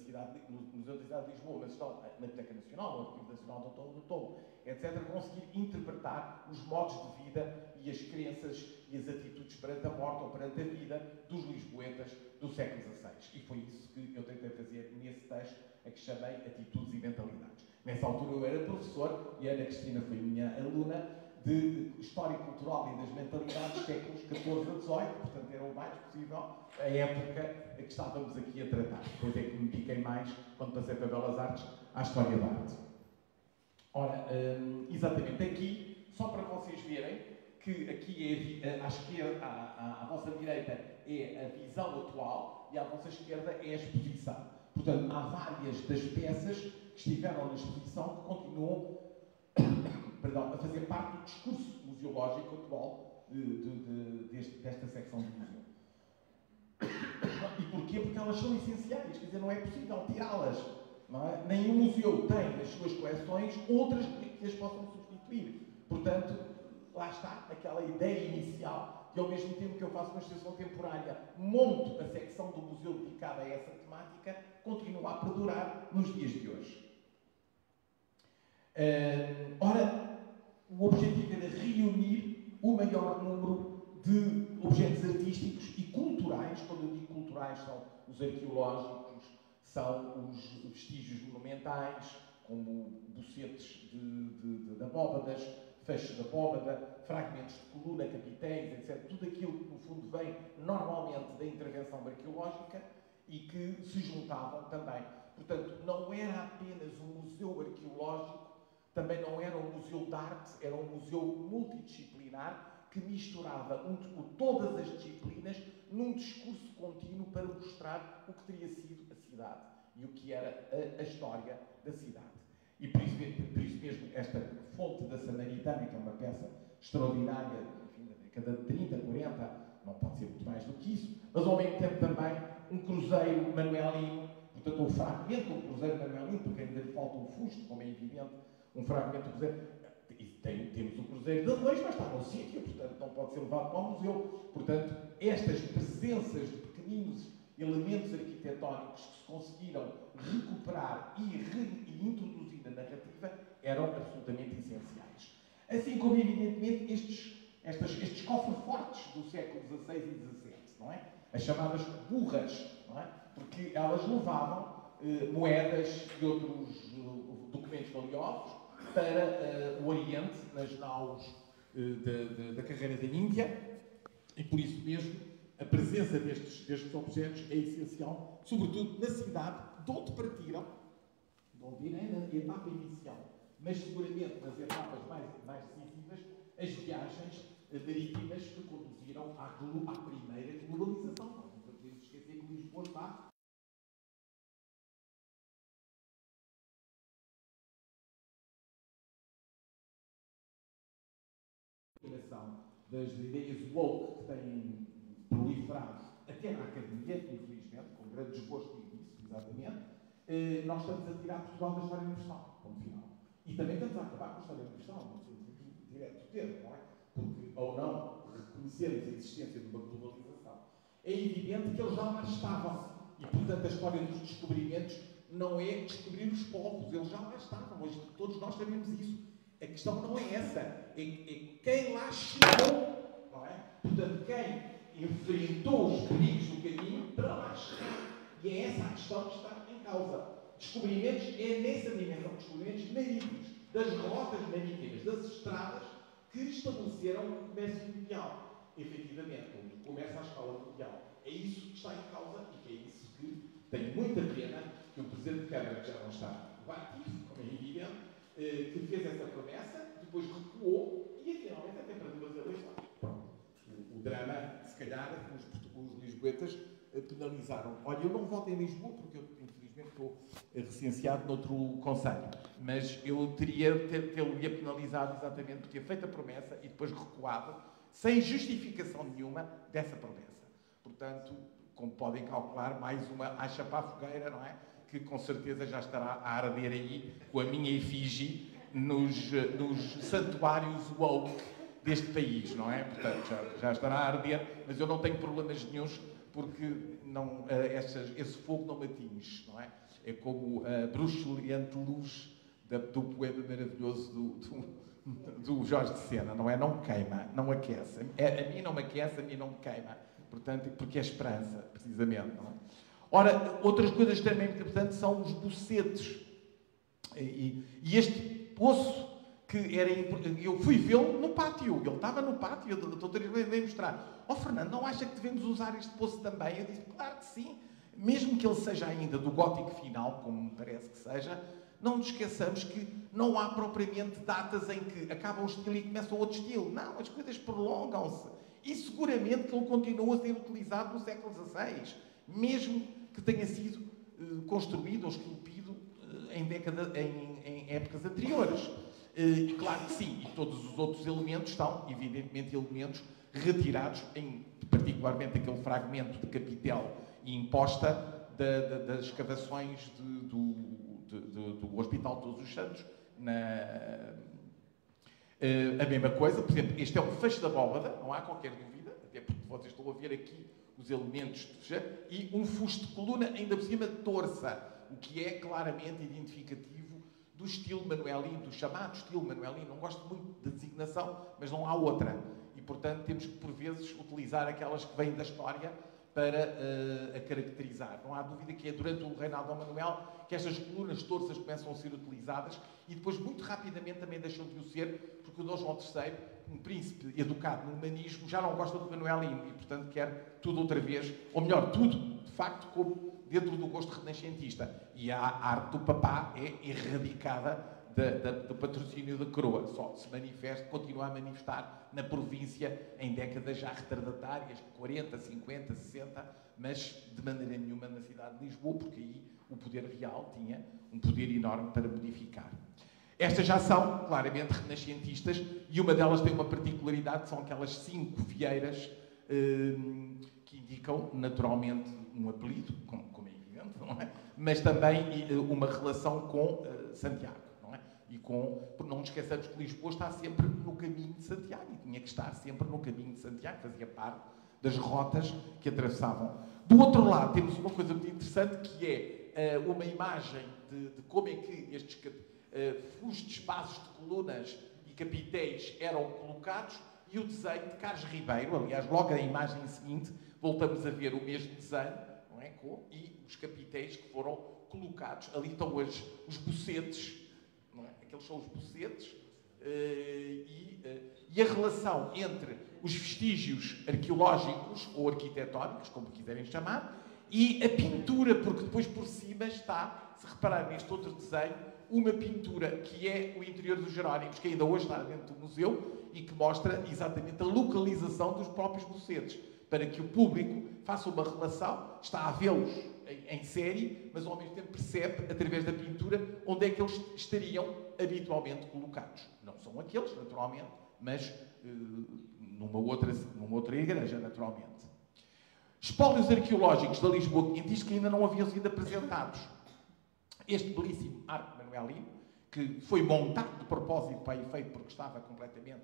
Museu da Cidade de Lisboa, mas estão na Biblioteca Nacional, no Arquivo Nacional do Tombo, etc., conseguir interpretar os modos de vida e as crenças e as atitudes perante a morte ou perante a vida dos lisboetas do século XVI. E foi isso que eu tentei fazer nesse texto, a que chamei Atitudes e Mentalidades. Nessa altura eu era professor e a Ana Cristina foi minha aluna de História Cultural e das Mentalidades séculos XIV a XVIII, portanto era o mais possível a época que estávamos aqui a tratar. Depois é que me dediquei mais, quando passei para Belas Artes, à História da Arte. Ora, exatamente aqui, só para vocês verem que aqui é à esquerda, à vossa direita é a visão atual e à vossa esquerda é a exposição. Portanto, há várias das peças que estiveram na exposição que continuam a fazer parte do discurso museológico atual desta secção do museu. E porquê? Porque elas são essenciais, quer dizer, não é possível tirá-las. Nenhum museu tem nas suas coleções outras que as possam substituir. Portanto, lá está aquela ideia inicial de, ao mesmo tempo que eu faço uma exposição temporária, monto a secção do museu dedicada a essa temática, continua a perdurar nos dias de hoje. Ora, o objetivo era reunir o maior número de objetos artísticos e culturais. Quando eu digo culturais, são os arqueológicos, são os vestígios monumentais, como bocetes de abóbadas, fechos de abóbada, fragmentos de coluna, capitéis, etc. Tudo aquilo que, no fundo, vem normalmente da intervenção arqueológica e que se juntavam também. Portanto, não era apenas um museu arqueológico, também não era um museu de arte, era um museu multidisciplinar que misturava todas as disciplinas num discurso contínuo para mostrar o que teria sido a cidade e o que era a história da cidade. E por isso mesmo esta Fonte da Samaritana, que é uma peça extraordinária, enfim, da década de 30, 40, não pode ser muito mais do que isso, mas ao mesmo tempo também um cruzeiro manuelino, portanto um fragmento do cruzeiro manuelino, porque ainda lhe falta um fusto, como é evidente, um fragmento do cruzeiro. Temos o Cruzeiro de Reis, mas está no sítio, portanto não pode ser levado para o museu. Portanto, estas presenças de pequeninos elementos arquitetónicos que se conseguiram recuperar e introduzir na narrativa eram absolutamente essenciais. Assim como, evidentemente, estes cofres-fortes do século XVI e XVII, não é? As chamadas burras, não é? Porque elas levavam moedas e outros documentos valiosos para o Oriente, nas naus da carreira da Índia, e por isso mesmo a presença destes objetos é essencial, sobretudo na cidade, de onde partiram, não direi na etapa inicial, mas seguramente nas etapas mais decisivas, as viagens marítimas que conduziram à primeira globalização. Não podemos esquecer que Lisboa está das ideias woke que têm proliferado até na academia, infelizmente, com grande desgosto disso, exatamente, nós estamos a tirar Portugal da história universal, ponto final. E também estamos a acabar com a história universal, no sentido direto do termo, não é? Porque, ao não reconhecermos a existência de uma globalização, é evidente que eles já lá estavam. E, portanto, a história dos descobrimentos não é descobrir os povos, eles já lá estavam. Hoje todos nós sabemos isso. A questão não é essa, é quem lá chegou, não é? Portanto, quem enfrentou os perigos do caminho para lá chegar. E é essa a questão que está em causa. Descobrimentos é nessa dimensão, descobrimentos marítimos, das rotas marítimas, das estradas que estabeleceram o comércio mundial. Efetivamente, o comércio à escala mundial. É isso que está em causa e que é isso que tem muita pena que o Presidente de Câmara, que já não está ativo, como é evidente, que fez essa promessa, depois recuou e finalmente até perdeu as eleições. Pronto. O drama, se calhar, os lisboetas penalizaram. Olha, eu não voto em Lisboa porque eu, infelizmente, estou recenseado noutro concelho, mas eu teria tê-lo-ia penalizado exatamente por ter feito a promessa e depois recuado, sem justificação nenhuma dessa promessa. Portanto, como podem calcular, mais uma acha para a fogueira, não é? Que com certeza já estará a arder aí com a minha efígie nos santuários woke deste país, não é? Portanto, já estará a arder, mas eu não tenho problemas nenhuns porque não, esse fogo não me atinge, não é? É como a bruxuleante luz do poema maravilhoso do Jorge de Sena, não é? Não queima, não aquece. A mim não me aquece, a mim não me queima. Portanto, porque é esperança, precisamente, não é? Ora, outras coisas também importantes são os bocetos. E este poço, que era... Eu fui vê-lo no pátio. Ele estava no pátio. A doutora veio mostrar. Ó, Fernando, não acha que devemos usar este poço também? Eu disse, claro que sim. Mesmo que ele seja ainda do gótico final, como me parece que seja, não nos esqueçamos que não há propriamente datas em que acaba um estilo e começa outro estilo. Não, as coisas prolongam-se. E seguramente que ele continua a ser utilizado no século XVI. Mesmo que tenha sido construído ou esculpido em épocas anteriores. E claro que sim, e todos os outros elementos são, evidentemente, elementos retirados, particularmente aquele fragmento de capitel e imposta das escavações do Hospital de Todos os Santos. A mesma coisa, por exemplo, este é um fecho da abóbada, não há qualquer dúvida, até porque vocês estão a ver aqui os elementos de fecho, e um fusto de coluna ainda por cima de torça, o que é claramente identificativo do estilo manuelino, do chamado estilo manuelino. Não gosto muito da designação, mas não há outra. E, portanto, temos que, por vezes, utilizar aquelas que vêm da história para a caracterizar. Não há dúvida que é durante o reinado de Dom Manuel que estas colunas torças começam a ser utilizadas e depois, muito rapidamente, também deixam de o ser, porque o Dom João III, um príncipe educado no humanismo, já não gosta do manuelino e, portanto, quer tudo outra vez, ou melhor, tudo, de facto, como dentro do gosto renascentista. E a arte do papá é erradicada do patrocínio da coroa. Só se manifesta, continua a manifestar na província em décadas já retardatárias, 40, 50, 60, mas de maneira nenhuma na cidade de Lisboa, porque aí o poder real tinha um poder enorme para modificar. Estas já são claramente renascentistas e uma delas tem uma particularidade, que são aquelas 5 fieiras que indicam naturalmente um apelido, como é evidente, não é? Mas também uma relação com Santiago, não é? E não nos esqueçamos que Lisboa está sempre no caminho de Santiago e tinha que estar sempre no caminho de Santiago, fazia parte das rotas que atravessavam. Do outro lado temos uma coisa muito interessante, que é uma imagem de como é que estes fustos, bases de colunas e capitéis eram colocados, e o desenho de Carlos Ribeiro. Aliás, logo a imagem seguinte voltamos a ver o mesmo desenho, não é? E os capitéis que foram colocados. Ali estão os bocetes, não é? Aqueles são os bocetes, e a relação entre os vestígios arqueológicos ou arquitetónicos, como quiserem chamar, e a pintura, porque depois por cima está, se repararem neste outro desenho, uma pintura que é o interior dos Jerónimos, que ainda hoje está dentro do museu e que mostra exatamente a localização dos próprios bocetes, para que o público faça uma relação, está a vê-los em série, mas ao mesmo tempo percebe, através da pintura, onde é que eles estariam habitualmente colocados. Não são aqueles, naturalmente, mas numa outra igreja, naturalmente. Espólios arqueológicos da Lisboa quinhentista que ainda não haviam sido apresentados. Este belíssimo arco manuelino, que foi montado de propósito para efeito porque estava completamente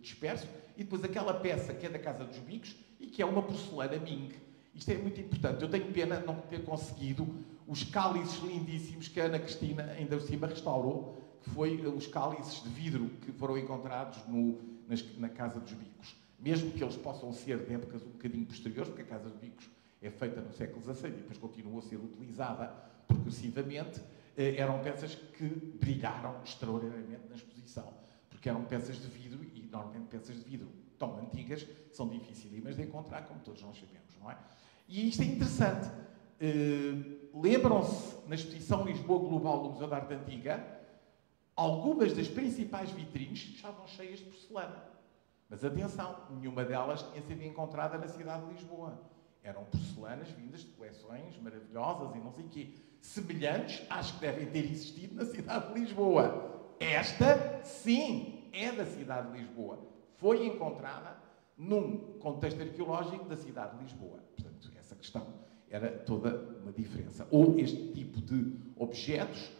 disperso, e depois aquela peça que é da Casa dos Bicos e que é uma porcelana Ming. Isto é muito importante. Eu tenho pena de não ter conseguido os cálices lindíssimos que a Ana Cristina ainda por cima restaurou, que foi os cálices de vidro que foram encontrados na Casa dos Bicos. Mesmo que eles possam ser de épocas um bocadinho posteriores, porque a Casa dos Bicos é feita no século XVI e depois continuou a ser utilizada progressivamente, eram peças que brilharam extraordinariamente na exposição, porque eram peças de vidro, e normalmente peças de vidro tão antigas são dificílimas de encontrar, como todos nós sabemos, não é? E isto é interessante. Lembram-se, na exposição Lisboa Global do Museu da Arte Antiga, algumas das principais vitrines estavam cheias de porcelana. Mas atenção, nenhuma delas tinha sido encontrada na cidade de Lisboa. Eram porcelanas vindas de coleções maravilhosas e não sei o quê, semelhantes às que devem ter existido na cidade de Lisboa. Esta, sim, é da cidade de Lisboa. Foi encontrada num contexto arqueológico da cidade de Lisboa. Portanto, essa questão era toda uma diferença. Ou este tipo de objetos,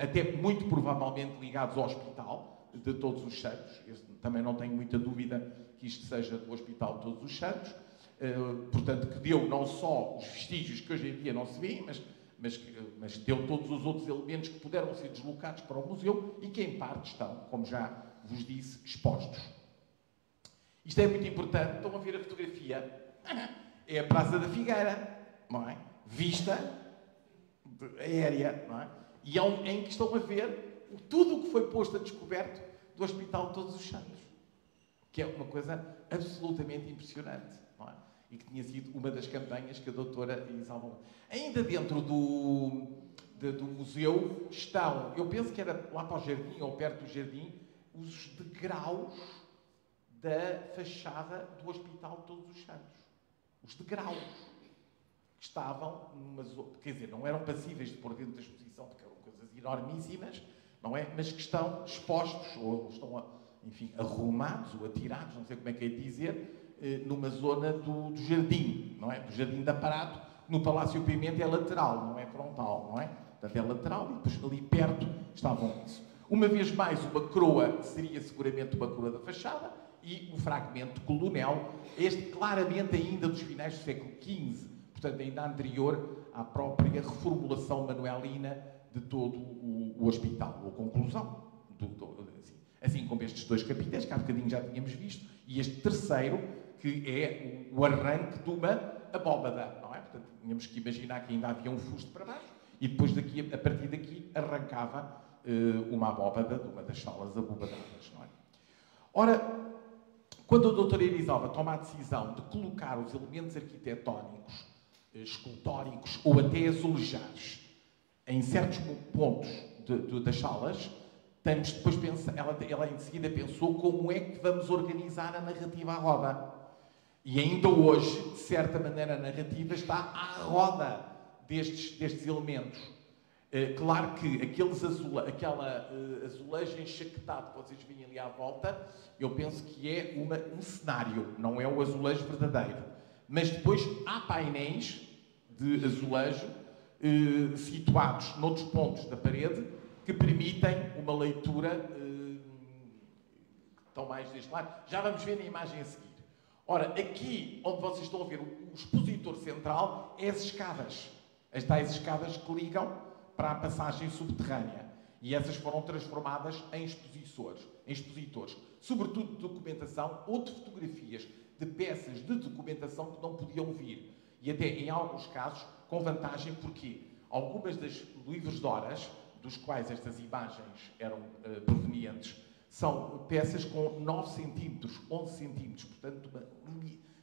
até muito provavelmente ligados ao Hospital de Todos os Santos. Eu também não tenho muita dúvida que isto seja do Hospital de Todos os Santos. Portanto, que deu não só os vestígios que hoje em dia não se vêem, mas deu todos os outros elementos que puderam ser deslocados para o museu e que, em parte, estão, como já vos disse, expostos. Isto é muito importante. Estão a ver a fotografia? É a Praça da Figueira, não é? Vista aérea, não é? E em que estão a ver tudo o que foi posto a descoberto do Hospital de Todos os Santos, que é uma coisa absolutamente impressionante, não é? E que tinha sido uma das campanhas que a doutora Isalva... Ainda dentro do museu estão, eu penso que era lá para o jardim, ou perto do jardim, os degraus da fachada do Hospital de Todos os Santos. Os degraus que estavam numa zona, quer dizer, não eram passíveis de pôr dentro da exposição, porque eram coisas enormíssimas, não é? Mas que estão expostos, ou estão, enfim, arrumados ou atirados, não sei como é que é de dizer, numa zona do jardim, não é? Do Jardim de Aparato. No Palácio Pimenta é lateral, não é frontal, não é? Portanto, é lateral e depois ali perto estavam isso. Uma vez mais, uma coroa seria seguramente uma coroa da fachada e um fragmento colonel, este claramente ainda dos finais do século XV, portanto ainda anterior à própria reformulação manuelina de todo o hospital, ou conclusão, assim como estes dois capitéis, que há bocadinho já tínhamos visto, e este terceiro, que é o arranque de uma abóbada, não é? Portanto, tínhamos que imaginar que ainda havia um fusto para baixo, e depois daqui, a partir daqui, arrancava uma abóbada de uma das salas abobadas, não é? Ora, quando a doutora Elisalva toma a decisão de colocar os elementos arquitetónicos, escultóricos ou até azulejados em certos pontos das salas, temos depois ela em seguida pensou como é que vamos organizar a narrativa à roda. E ainda hoje, de certa maneira, a narrativa está à roda destes elementos. Claro que aquela azulejo enxaquetado que vocês veem ali à volta, eu penso que é um cenário, não é o azulejo verdadeiro. Mas depois há painéis de azulejo situados noutros pontos da parede que permitem uma leitura que estão mais deste lado. Já vamos ver na imagem a seguir. Ora, aqui onde vocês estão a ver o expositor central é as escadas. As tais escadas que ligam para a passagem subterrânea. E essas foram transformadas em expositores. Sobretudo de documentação ou de fotografias, de peças de documentação que não podiam vir. E até, em alguns casos, com vantagem, porque algumas das livros de horas, dos quais estas imagens eram provenientes, são peças com 9 centímetros, 11 centímetros, portanto,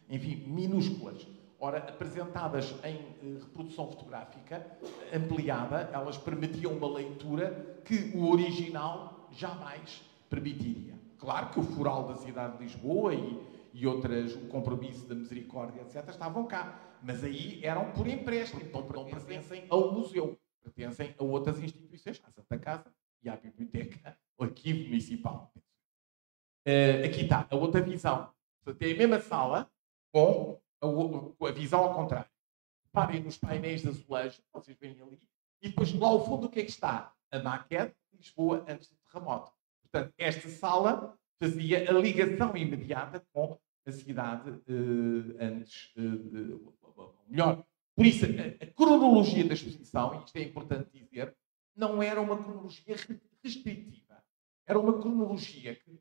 enfim, minúsculas. Ora, apresentadas em reprodução fotográfica ampliada, elas permitiam uma leitura que o original jamais permitiria. Claro que o Foral da cidade de Lisboa e outras, o Compromisso da Misericórdia, etc., estavam cá. Mas aí eram por empréstimo, então não pertencem ao museu, pertencem a outras instituições, à Santa Casa e à Biblioteca, o Arquivo Municipal. Aqui está a outra visão. Portanto, é a mesma sala com a visão ao contrário. Parem nos painéis de azulejo, vocês veem ali, e depois lá ao fundo o que é que está? A maquete de Lisboa antes do terremoto. Portanto, esta sala fazia a ligação imediata com a cidade melhor. Por isso, a cronologia da exposição, e isto é importante dizer, não era uma cronologia restritiva. Era uma cronologia que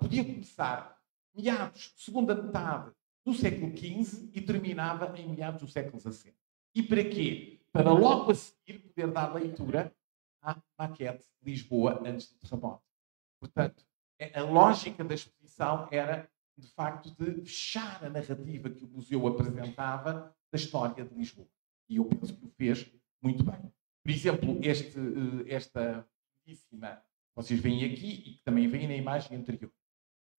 podia começar meados de segunda metade do século XV e terminava em meados do século XVII. E para quê? Para logo a seguir poder dar leitura à maquete de Lisboa antes do terremoto. Portanto, a lógica da exposição era, de facto, de fechar a narrativa que o museu apresentava da história de Lisboa. E eu penso que o fez muito bem. Por exemplo, esta belíssima, vocês veem aqui e que também veem na imagem anterior,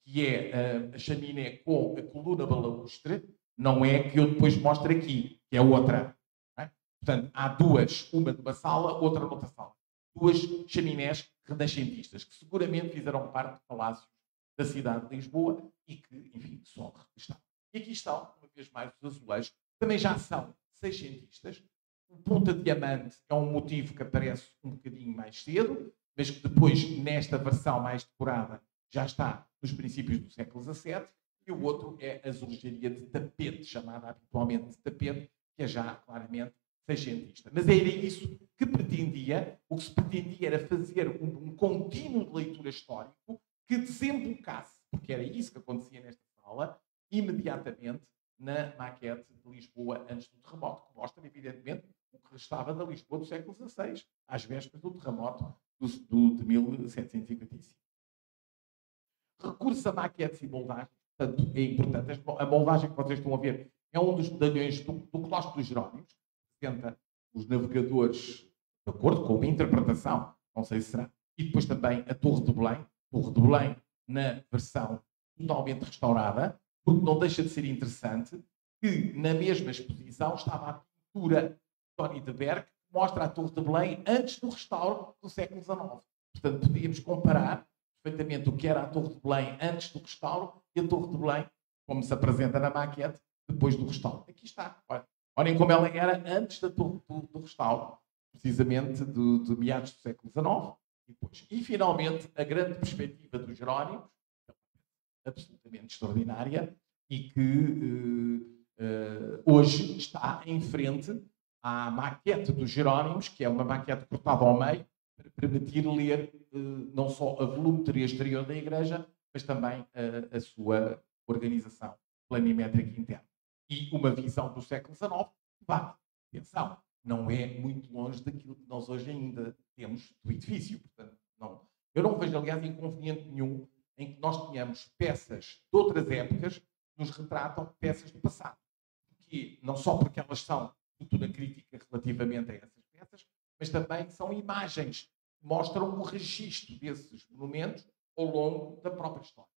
que é a chaminé com a coluna balaustre, não é que eu depois mostro aqui, que é outra. É? Portanto, há duas, uma numa sala, outra noutra sala. Duas chaminés renascentistas, que seguramente fizeram parte do palácio da cidade de Lisboa e que, enfim, só estão. E aqui estão, uma vez mais, os azulejos. Também já são seiscentistas. O ponta-diamante é um motivo que aparece um bocadinho mais cedo, mas que depois, nesta versão mais decorada, já está nos princípios do século XVII, e o outro é a azulejaria de tapete, chamada habitualmente de tapete, que é já claramente seiscentista. Mas era isso que pretendia, o que se pretendia era fazer um contínuo de leitura histórico que desembocasse, porque era isso que acontecia nesta sala, imediatamente na maquete de Lisboa antes do terremoto, que mostra, evidentemente, o que restava da Lisboa do século XVI, às vésperas do terremoto de 1755. Recurso a maquetes e moldagens, portanto, é importante. A moldagem que vocês estão a ver é um dos medalhões do Claustro dos Jerónimos, que representa os navegadores de acordo com uma interpretação, não sei se será, e depois também a Torre de Belém na versão totalmente restaurada, porque não deixa de ser interessante que na mesma exposição estava a pintura de Tony de Berg, que mostra a Torre de Belém antes do restauro do século XIX. Portanto, podíamos comparar perfeitamente o que era a Torre de Belém antes do restauro e a Torre de Belém, como se apresenta na maquete, depois do restauro. Aqui está. Olhem como ela era antes do restauro, precisamente de meados do século XIX. E, finalmente, a grande perspectiva dos Jerónimos, absolutamente extraordinária, e que hoje está em frente à maquete dos Jerónimos, que é uma maquete cortada ao meio, para permitir ler não só a volumetria exterior da igreja, mas também a sua organização planimétrica interna. E uma visão do século XIX, atenção, não é muito longe daquilo que nós hoje ainda temos do edifício. Portanto, eu não vejo, aliás, inconveniente nenhum em que nós tenhamos peças de outras épocas que nos retratam peças do passado. Não só porque elas são cultura crítica relativamente a essas peças, mas também são imagens mostram o registro desses monumentos ao longo da própria história.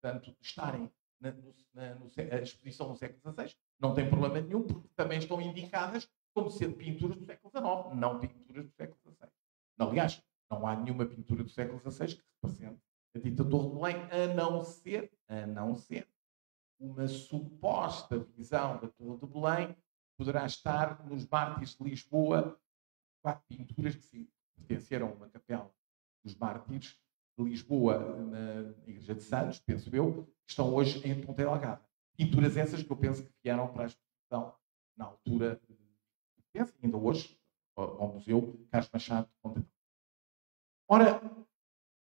Portanto, estarem na exposição no século XVI não tem problema nenhum, porque também estão indicadas como sendo pinturas do século XIX, não pinturas do século XVI. Aliás, não há nenhuma pintura do século XVI que represente a dita Torre de Belém, a não ser uma suposta visão da Torre de Belém poderá estar nos Mártires de Lisboa, 4 pinturas que pertenceram a uma capela dos Mártires de Lisboa, na Igreja de Santos, penso eu, que estão hoje em Ponta Delgada. Pinturas essas que eu penso que vieram para a exposição na altura, penso ainda hoje, ao Museu Carlos Machado de Ponta Delgada. Ora,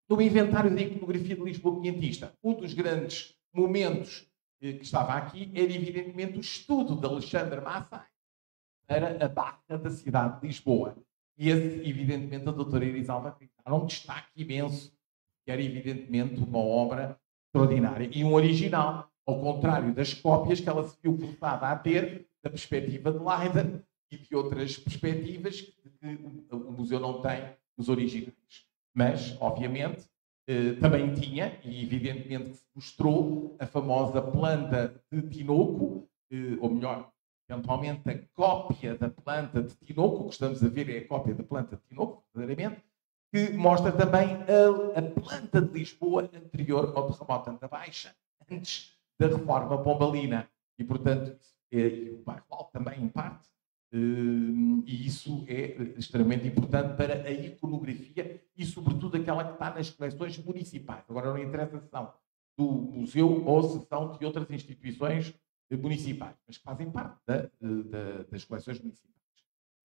no inventário da iconografia de Lisboa quinhentista, um dos grandes momentos que estava aqui era, evidentemente, o estudo de Alexandre Massai para a barra da cidade de Lisboa. E esse, evidentemente, a doutora Irisalva era um destaque imenso, que era, evidentemente, uma obra extraordinária e um original, ao contrário das cópias que ela se viu forçada a ter da perspectiva de Leiden e de outras perspectivas que o museu não tem nos originais. Mas, obviamente, também tinha, e evidentemente que se mostrou, a famosa planta de Tinoco, ou melhor, eventualmente a cópia da planta de Tinoco, o que estamos a ver é a cópia da planta de Tinoco, verdadeiramente, que mostra também a planta de Lisboa anterior ao terremoto Anta Baixa, antes da reforma pombalina. E, portanto, o bairro Alto também, em parte, e isso é extremamente importante para a iconografia e, sobretudo, aquela que está nas coleções municipais. Agora, não interessa se são do museu ou se são de outras instituições municipais, mas que fazem parte das coleções municipais.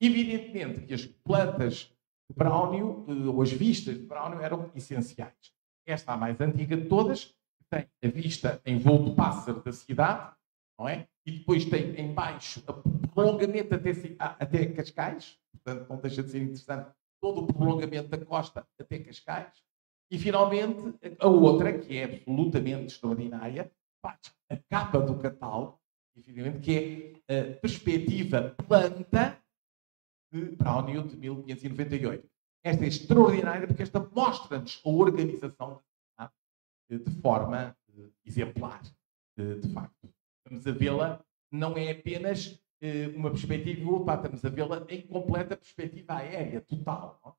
Evidentemente que as plantas de Braunio, ou as vistas de Braunio, eram essenciais. Esta, a mais antiga de todas, que tem a vista em voo de pássaro da cidade, não é? E depois tem em baixo o prolongamento até Cascais, portanto não deixa de ser interessante todo o prolongamento da costa até Cascais. E finalmente a outra, que é absolutamente extraordinária, a capa do catálogo, evidentemente, que é a perspectiva planta de Braunio de 1598. Esta é extraordinária porque esta mostra-nos a organização de forma exemplar, de facto. Estamos a vê-la, não é apenas uma perspectiva voltada, estamos a vê-la em completa perspectiva aérea, total. Não?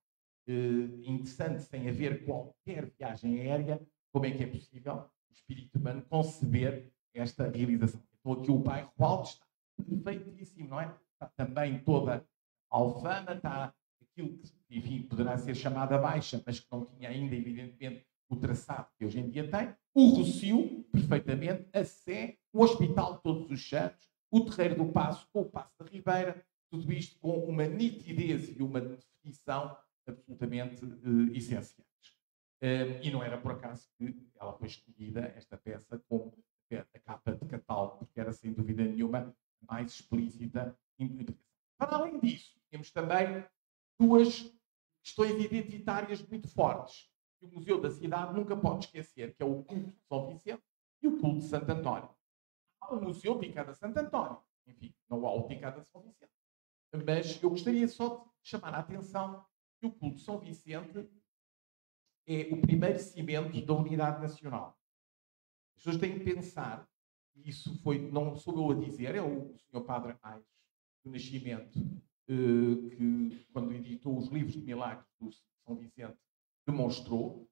Interessante, sem haver qualquer viagem aérea, como é que é possível o espírito humano conceber esta realização? Então aqui o bairro Alto está perfeitíssimo, não é? Está também toda a Alfama, está aquilo que, enfim, poderá ser chamada Baixa, mas que não tinha ainda, evidentemente, o traçado que hoje em dia tem, o Rossio, perfeitamente, a Sé, o Hospital de Todos os Santos, o Terreiro do Paço, com o Paço da Ribeira, tudo isto com uma nitidez e uma definição absolutamente essenciais. E não era por acaso que ela foi escolhida, esta peça, como a capa de catálogo, porque era, sem dúvida nenhuma, mais explícita. Para além disso, temos também duas questões identitárias muito fortes que o Museu da Cidade nunca pode esquecer, que é o culto de São Vicente e o culto de Santo António. Há um museu dedicado a Santo António, enfim, não há o dedicado a São Vicente. Mas eu gostaria só de chamar a atenção que o culto de São Vicente é o primeiro cimento da unidade nacional. As pessoas têm que pensar, e isso foi, não sou eu a dizer, é o Sr. Padre Ais do Nascimento, que quando editou os livros de milagres do São Vicente, demonstrou.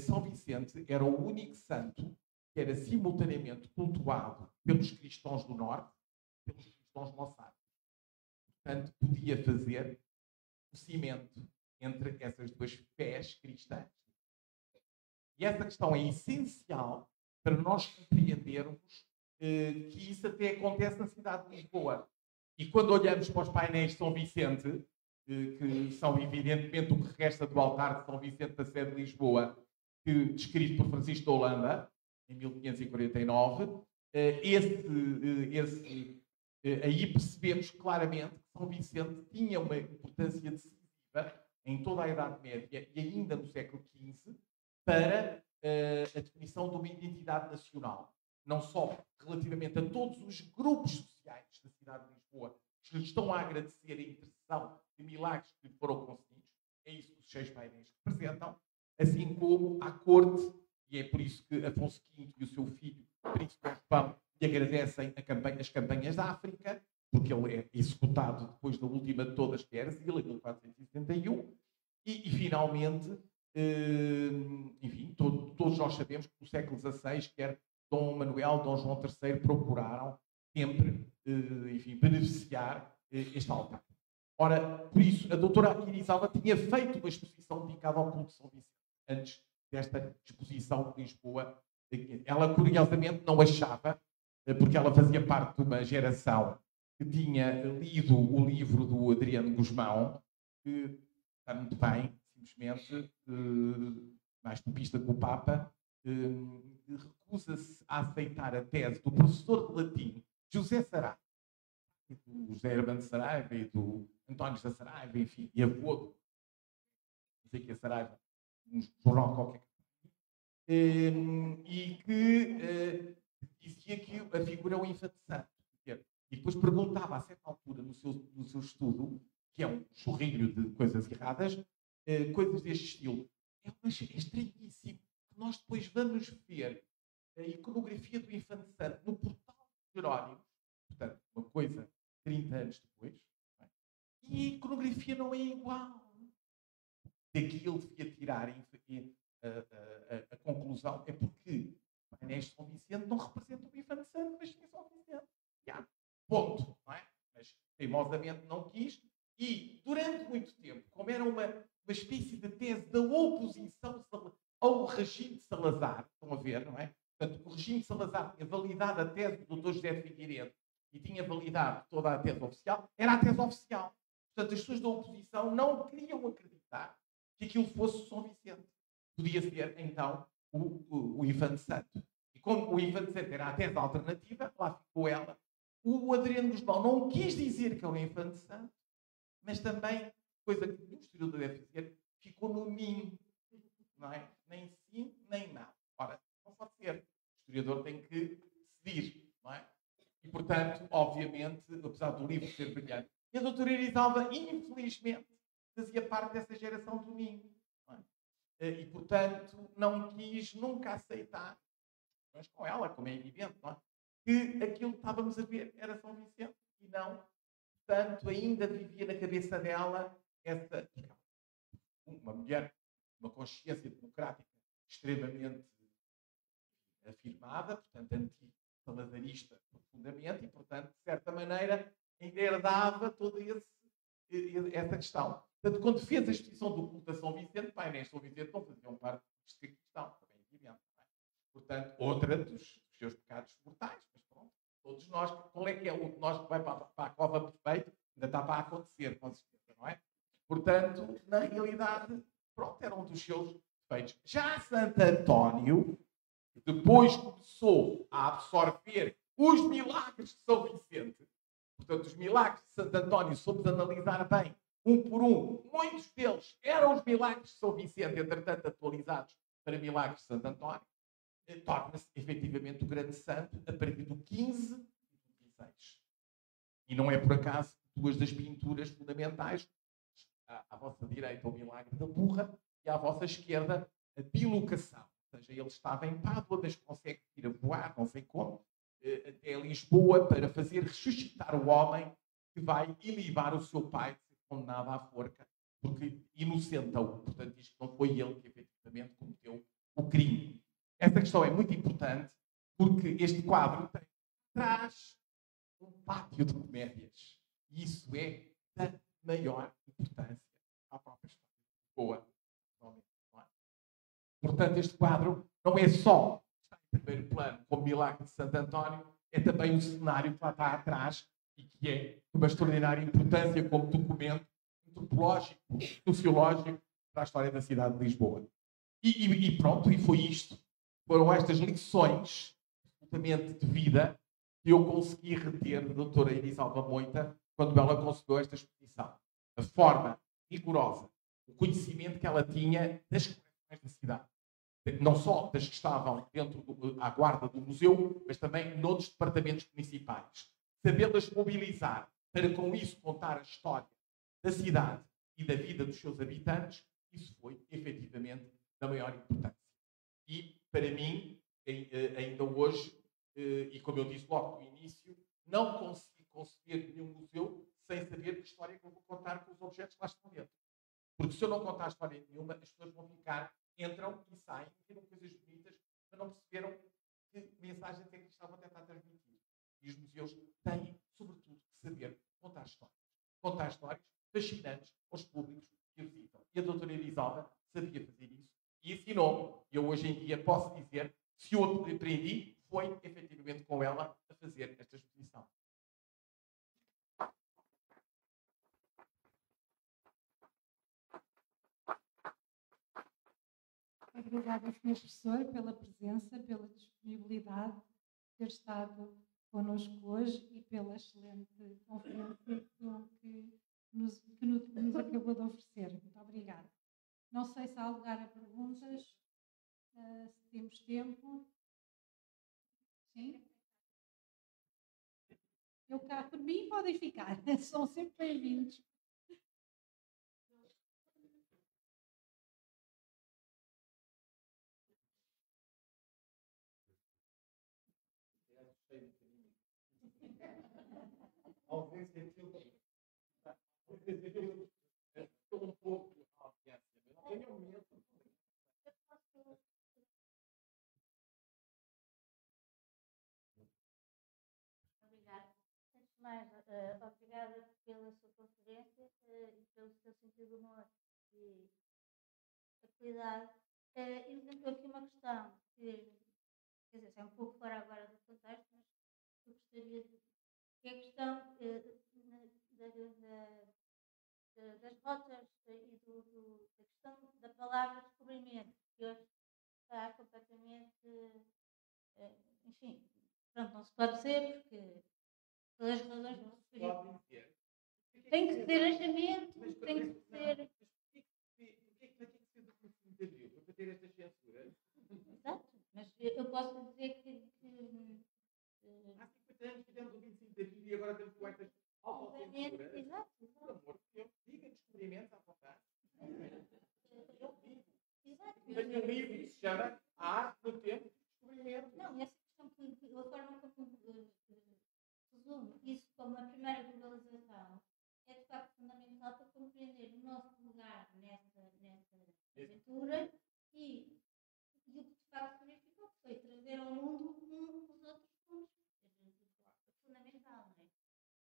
São Vicente era o único santo que era simultaneamente cultuado pelos cristãos do Norte e pelos cristãos moçárbicos. Portanto, podia fazer o cimento entre essas duas fés cristãs. E essa questão é essencial para nós compreendermos que isso até acontece na cidade de Lisboa. E quando olhamos para os painéis de São Vicente, que são evidentemente o que resta do altar de São Vicente da Sé de Lisboa, descrito por Francisco de Holanda, em 1549, aí percebemos claramente que São Vicente tinha uma importância decisiva em toda a Idade Média e ainda no século XV para a definição de uma identidade nacional. Não só relativamente a todos os grupos sociais da cidade de Lisboa que lhe estão a agradecer a intercessão de milagres que lhe foram concedidos, é isso que os os 6 painéis representam, assim como à corte, e é por isso que Afonso V e o seu filho, Príncipe João, lhe agradecem as campanhas da África, porque ele é executado depois da última de todas, que é Erzília, em 1471, e finalmente, enfim, todos nós sabemos que no século XVI, quer Dom Manuel, Dom João III procuraram sempre, enfim, beneficiar este altar. Ora, por isso, a doutora Irisalva tinha feito uma exposição dedicada ao culto de São Vicente, antes desta exposição de Lisboa. Ela, curiosamente, não achava, porque ela fazia parte de uma geração que tinha lido o livro do Adriano Gusmão, que está muito bem, simplesmente, mais popista que o Papa, recusa-se a aceitar a tese do professor de latim, José Saraiva, do José Hermano Saraiva e do António José Saraiva, enfim, e avô do, não sei que é Saraiva, um jornal qualquer, e que dizia que a figura é um infante santo. E depois perguntava, a certa altura, no seu estudo, que é um chorrilho de coisas erradas, coisas deste estilo. É estranhíssimo que nós depois vamos ver a iconografia do infante santo no portal de Jerónimo, portanto, uma coisa 30 anos depois, é? E a iconografia não é igual. Daqui ele devia tirar a conclusão, é porque o painéis de São Vicente não representam o infante santo, mas sim São Vicente. Yeah. Ponto, não é? Mas teimosamente não quis, e durante muito tempo, como era uma espécie de tese da oposição ao regime de Salazar, estão a ver, não é? Portanto, o regime de Salazar tinha validado a tese do Dr. José de Figueiredo e tinha validado toda a tese oficial, era a tese oficial. Portanto, as pessoas da oposição não queriam acreditar que aquilo fosse São Vicente. Podia ser, então, o infante santo. E como o infante santo era a tese alternativa, lá ficou ela. O Adriano Gusmão não quis dizer que é o infante santo, mas também, coisa que nenhum historiador deve dizer, ficou no ninho. Não é? Nem sim, nem não. Ora, não pode ser. O historiador tem que decidir, não é? E, portanto, obviamente, apesar do livro ser brilhante, e a doutora Irisalva, infelizmente, fazia parte dessa geração do ninho. Não é? E, portanto, não quis nunca aceitar, mas com ela, como é evidente, não é? Que aquilo que estávamos a ver era São Vicente e não. Portanto, ainda vivia na cabeça dela uma mulher, uma consciência democrática extremamente afirmada, portanto, anti-salazarista profundamente, e, portanto, de certa maneira, ainda herdava toda essa questão. Portanto, quando fez a exposição do culto a São Vicente, painéis de São Vicente não faziam parte desta questão, também é evidente. Não é? Portanto, outra dos seus pecados mortais, mas pronto, todos nós, qual é que é o de nós que vai para a cova perfeita? Ainda está para acontecer, com certeza, não é? Portanto, na realidade, pronto, era um dos seus defeitos. Já Santo António, depois começou a absorver os milagres de São Vicente. Portanto, os milagres de Santo António, se formos analisar bem, um por um, muitos deles eram os milagres de São Vicente, entretanto atualizados para milagres de Santo António. Torna-se efetivamente o grande santo a partir do 15 e 26. E não é por acaso duas das pinturas fundamentais, à vossa direita o milagre da burra e à vossa esquerda a bilocação. Ou seja, ele estava em Pádua, mas consegue ir a voar, não sei como, até Lisboa para fazer ressuscitar o homem que vai ilibar o seu pai de ser condenado à forca, porque inocenta-o. Portanto, diz que não foi ele que efetivamente cometeu o crime. Esta questão é muito importante porque este quadro traz um pátio de comédias. E isso é da maior importância à própria história de Lisboa. Não é? Portanto, este quadro não é só está em primeiro plano como milagre de Santo António, é também um cenário que lá está atrás e que é de uma extraordinária importância como documento antropológico, sociológico para a história da cidade de Lisboa. E pronto, e foi isto. Foram estas lições absolutamente de vida que eu consegui reter da doutora Irisalva Moita quando ela concebeu esta exposição. A forma rigorosa, o conhecimento que ela tinha das coleções da cidade. Não só das que estavam dentro à guarda do museu, mas também noutros departamentos municipais. Sabê-las mobilizar para com isso contar a história da cidade e da vida dos seus habitantes isso foi, efetivamente, da maior importância. E, para mim, ainda hoje, e como eu disse logo no início, não consigo conceber nenhum museu sem saber que história que eu vou contar com os objetos que lá estão dentro. Porque se eu não contar história nenhuma, as pessoas vão ficar, entram e saem, viram coisas bonitas, mas não perceberam que mensagens é que estavam a tentar transmitir. E os museus têm, sobretudo, que saber contar histórias. Contar histórias fascinantes aos públicos que o visitam. E a doutora Elisalva sabia fazer isso e ensinou. E eu hoje em dia posso dizer, se eu aprendi, foi efetivamente com ela a fazer esta exposição. Obrigada, Sr. Professor, pela presença, pela disponibilidade de ter estado connosco hoje e pela excelente conferência que nos acabou de oferecer. Muito obrigada. Não sei se há lugar a perguntas, se temos tempo. Sim? Eu cá, por mim, podem ficar. São sempre bem-vindos. Estou um pouco audiência, mas não tenho medo. Obrigada. Antes de mais, obrigada pela sua conferência e pelo seu sentido de humor e a cuidado. E levantou aqui uma questão que, quer dizer, é um pouco fora agora do contexto, mas eu gostaria de. Que é a questão das rotas e da questão da palavra descobrimento, que hoje está completamente. Enfim, pronto, não se pode dizer porque. Pelas razões que referi. Tem que ser achamento, tem que ser. Mas porquê que ser do conhecimento interior? Para ter esta censura? Exato, mas eu posso dizer que há 50 anos fizemos o 25 de abril e agora temos com estas autocensuras. Exato. Por amor de Deus, diga descobrimentos à vontade. Eu digo. Exato. Tenho um livro que se chama A Arte do Tempo de Descobrimento. Não, essa questão que a forma como resume isso como a primeira globalização é de facto fundamental para compreender o nosso lugar nessa aventura e o que de facto significou foi trazer ao mundo os outros pontos. Fundamental, não é?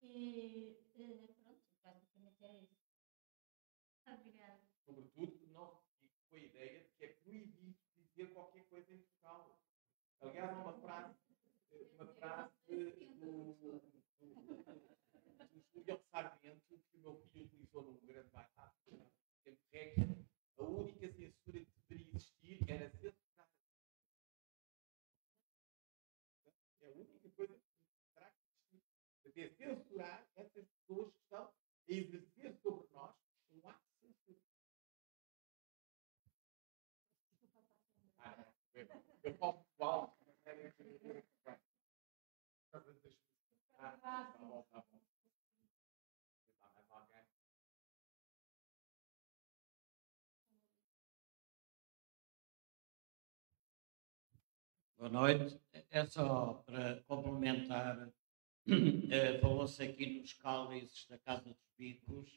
E pronto, basicamente era isso. Obrigada. Sobretudo, não foi a ideia de que é proibido dizer qualquer coisa em Portugal. Aliás, há uma frase do Julião Sargento que o meu filho utilizou num grande bate-papo, tempo regra. A única censura que deveria existir era censurar. É a única coisa que terá que existir. É censurar essas pessoas que estão a exercer sobre nós um ato de censura. Eu posso falar. Tá bom. Mais alguém? Boa noite. É só para complementar. Falou-se aqui nos cálices da Casa dos Bicos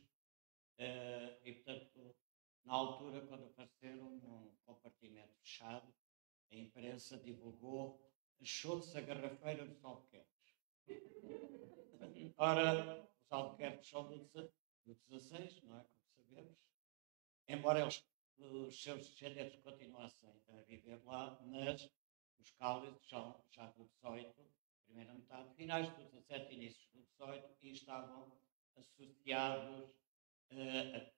e, portanto, na altura, quando apareceram num compartimento fechado, a imprensa divulgou achou-se a garrafeira dos Albuquerques. Ora, os Albuquerques são do 16, não é? Como sabemos. Embora os seus descendentes continuassem a viver lá, mas os cálices são já do 18, primeira metade, finais do 17, inícios do 18, e estavam associados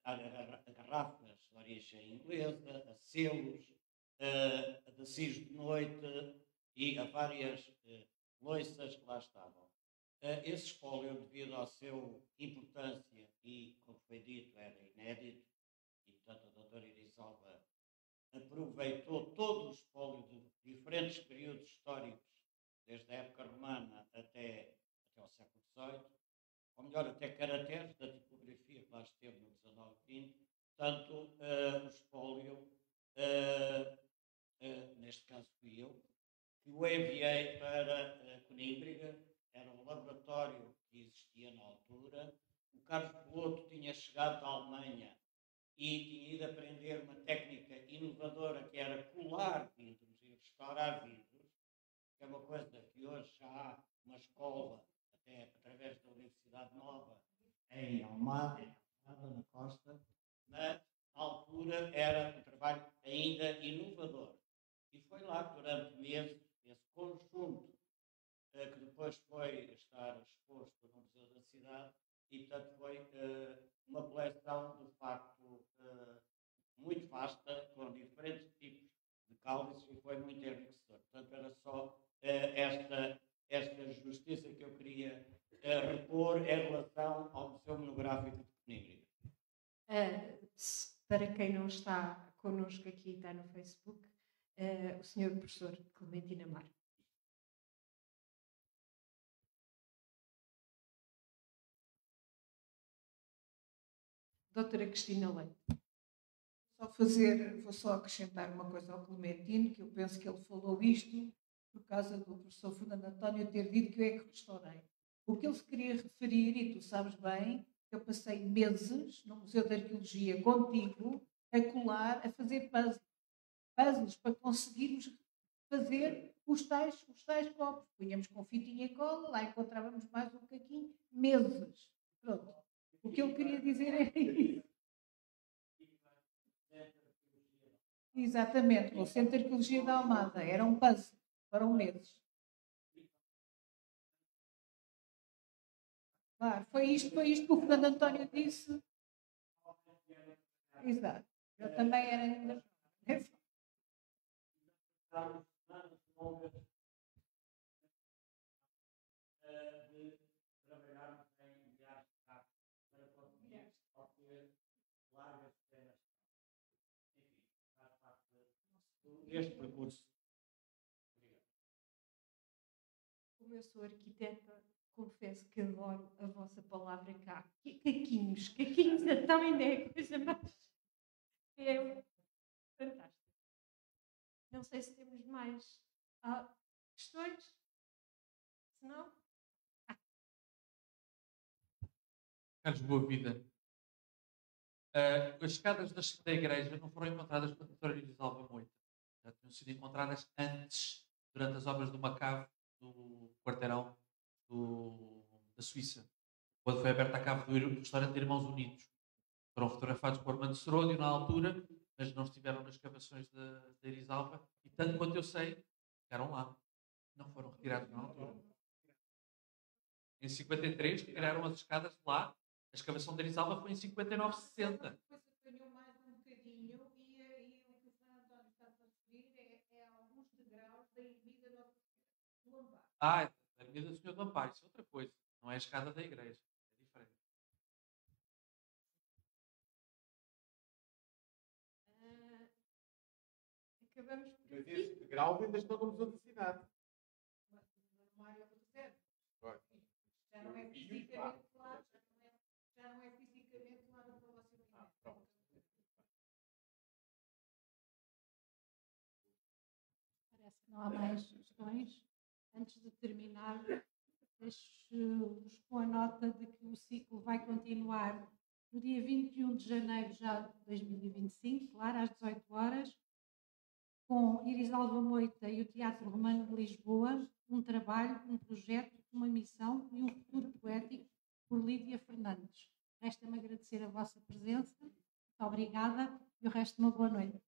a garrafas de origem inglesa, a selos, a tecidos de noite e a várias loiças que lá estavam. Esse espólio, devido à sua importância e, como foi dito, era inédito, e portanto a doutora Elisalva aproveitou todo o espólio de diferentes períodos históricos, desde a época romana até ao século XVIII, ou melhor, até caracteres da tipografia que lá esteve no XIX e XX. portanto, o espólio, neste caso fui eu, que o enviei para Conímbriga, era um laboratório que existia na altura. O Carlos Piloto tinha chegado da Alemanha e tinha ido aprender uma técnica inovadora que era colar vidros e restaurar vidros, que é uma coisa que hoje já há uma escola, até através da Universidade Nova, em Almada, na costa, mas na altura era um trabalho ainda inovador. E foi lá que durante meses esse conjunto, que depois foi estar exposto no Museu da Cidade, e portanto foi uma coleção de facto muito vasta, com diferentes tipos de cálices, e foi muito enriquecedor. Portanto, era só esta justiça que eu queria repor em relação ao Museu Monográfico de Conímbriga. Para quem não está connosco aqui, está no Facebook, o senhor professor Clementina Mar. Doutora Cristina Leite. Vou só acrescentar uma coisa ao Clementino, que eu penso que ele falou isto por causa do professor Fernando António ter dito que eu é que restaurei. O que ele se queria referir, e tu sabes bem, que eu passei meses no Museu de Arqueologia contigo a colar, a fazer puzzles para conseguirmos fazer os tais copos. Punhamos com fitinha e cola, lá encontrávamos mais um caquinho, meses. Pronto. O que ele queria dizer é isso. Exatamente, o Centro de Arqueologia da Almada. Era um puzzle, foram meses. Claro, foi isto que o Fernando António disse. Exato. Eu também era. De trabalharmos em milhares de carros para conseguir obter largas cenas. Enfim, faz parte deste percurso. Obrigado. Como eu sou arquiteta, confesso que adoro a vossa palavra cá. Caquinhos. Caquinhos então ainda é a coisa mais. É fantástico. Não sei se temos mais questões. Se não. Carlos, boa vida. As escadas da igreja não foram encontradas pela doutora Irisalva Moita. Já tinham sido encontradas antes, durante as obras do Macave, do quarteirão da Suíça, quando foi aberta a cave do restaurante Irmãos Unidos. Foram fotografados por Armando Seródio na altura, mas não estiveram nas escavações da Irisalva, e tanto quanto eu sei, ficaram lá. Não foram retirados na altura. Em 53, tiraram as escadas de lá. A escavação da Irisalva foi em 59, 60. Depois apanhou mais um bocadinho e o que o Fernando António está a referir é alguns degraus da ermida do Amparo. A ermida do Senhor do Amparo, isso é outra coisa. Não é a escada da igreja. É diferente. Acabamos por Mas aqui. esses degraus ainda estão no Museu da Cidade. Numa área de reserva. Pois. Já não é fisicamente lá, já não é fisicamente lá no Palácio de Minas. Parece que não há mais questões. Antes de terminar, deixo-vos com a nota de que o ciclo vai continuar no dia 21 de janeiro já de 2025, claro, às 18 horas, com Irisalva Moita e o Teatro Romano de Lisboa, um trabalho, um projeto, uma missão e um futuro poético por Lídia Fernandes. Resta-me agradecer a vossa presença. Muito obrigada e o resto de uma boa noite.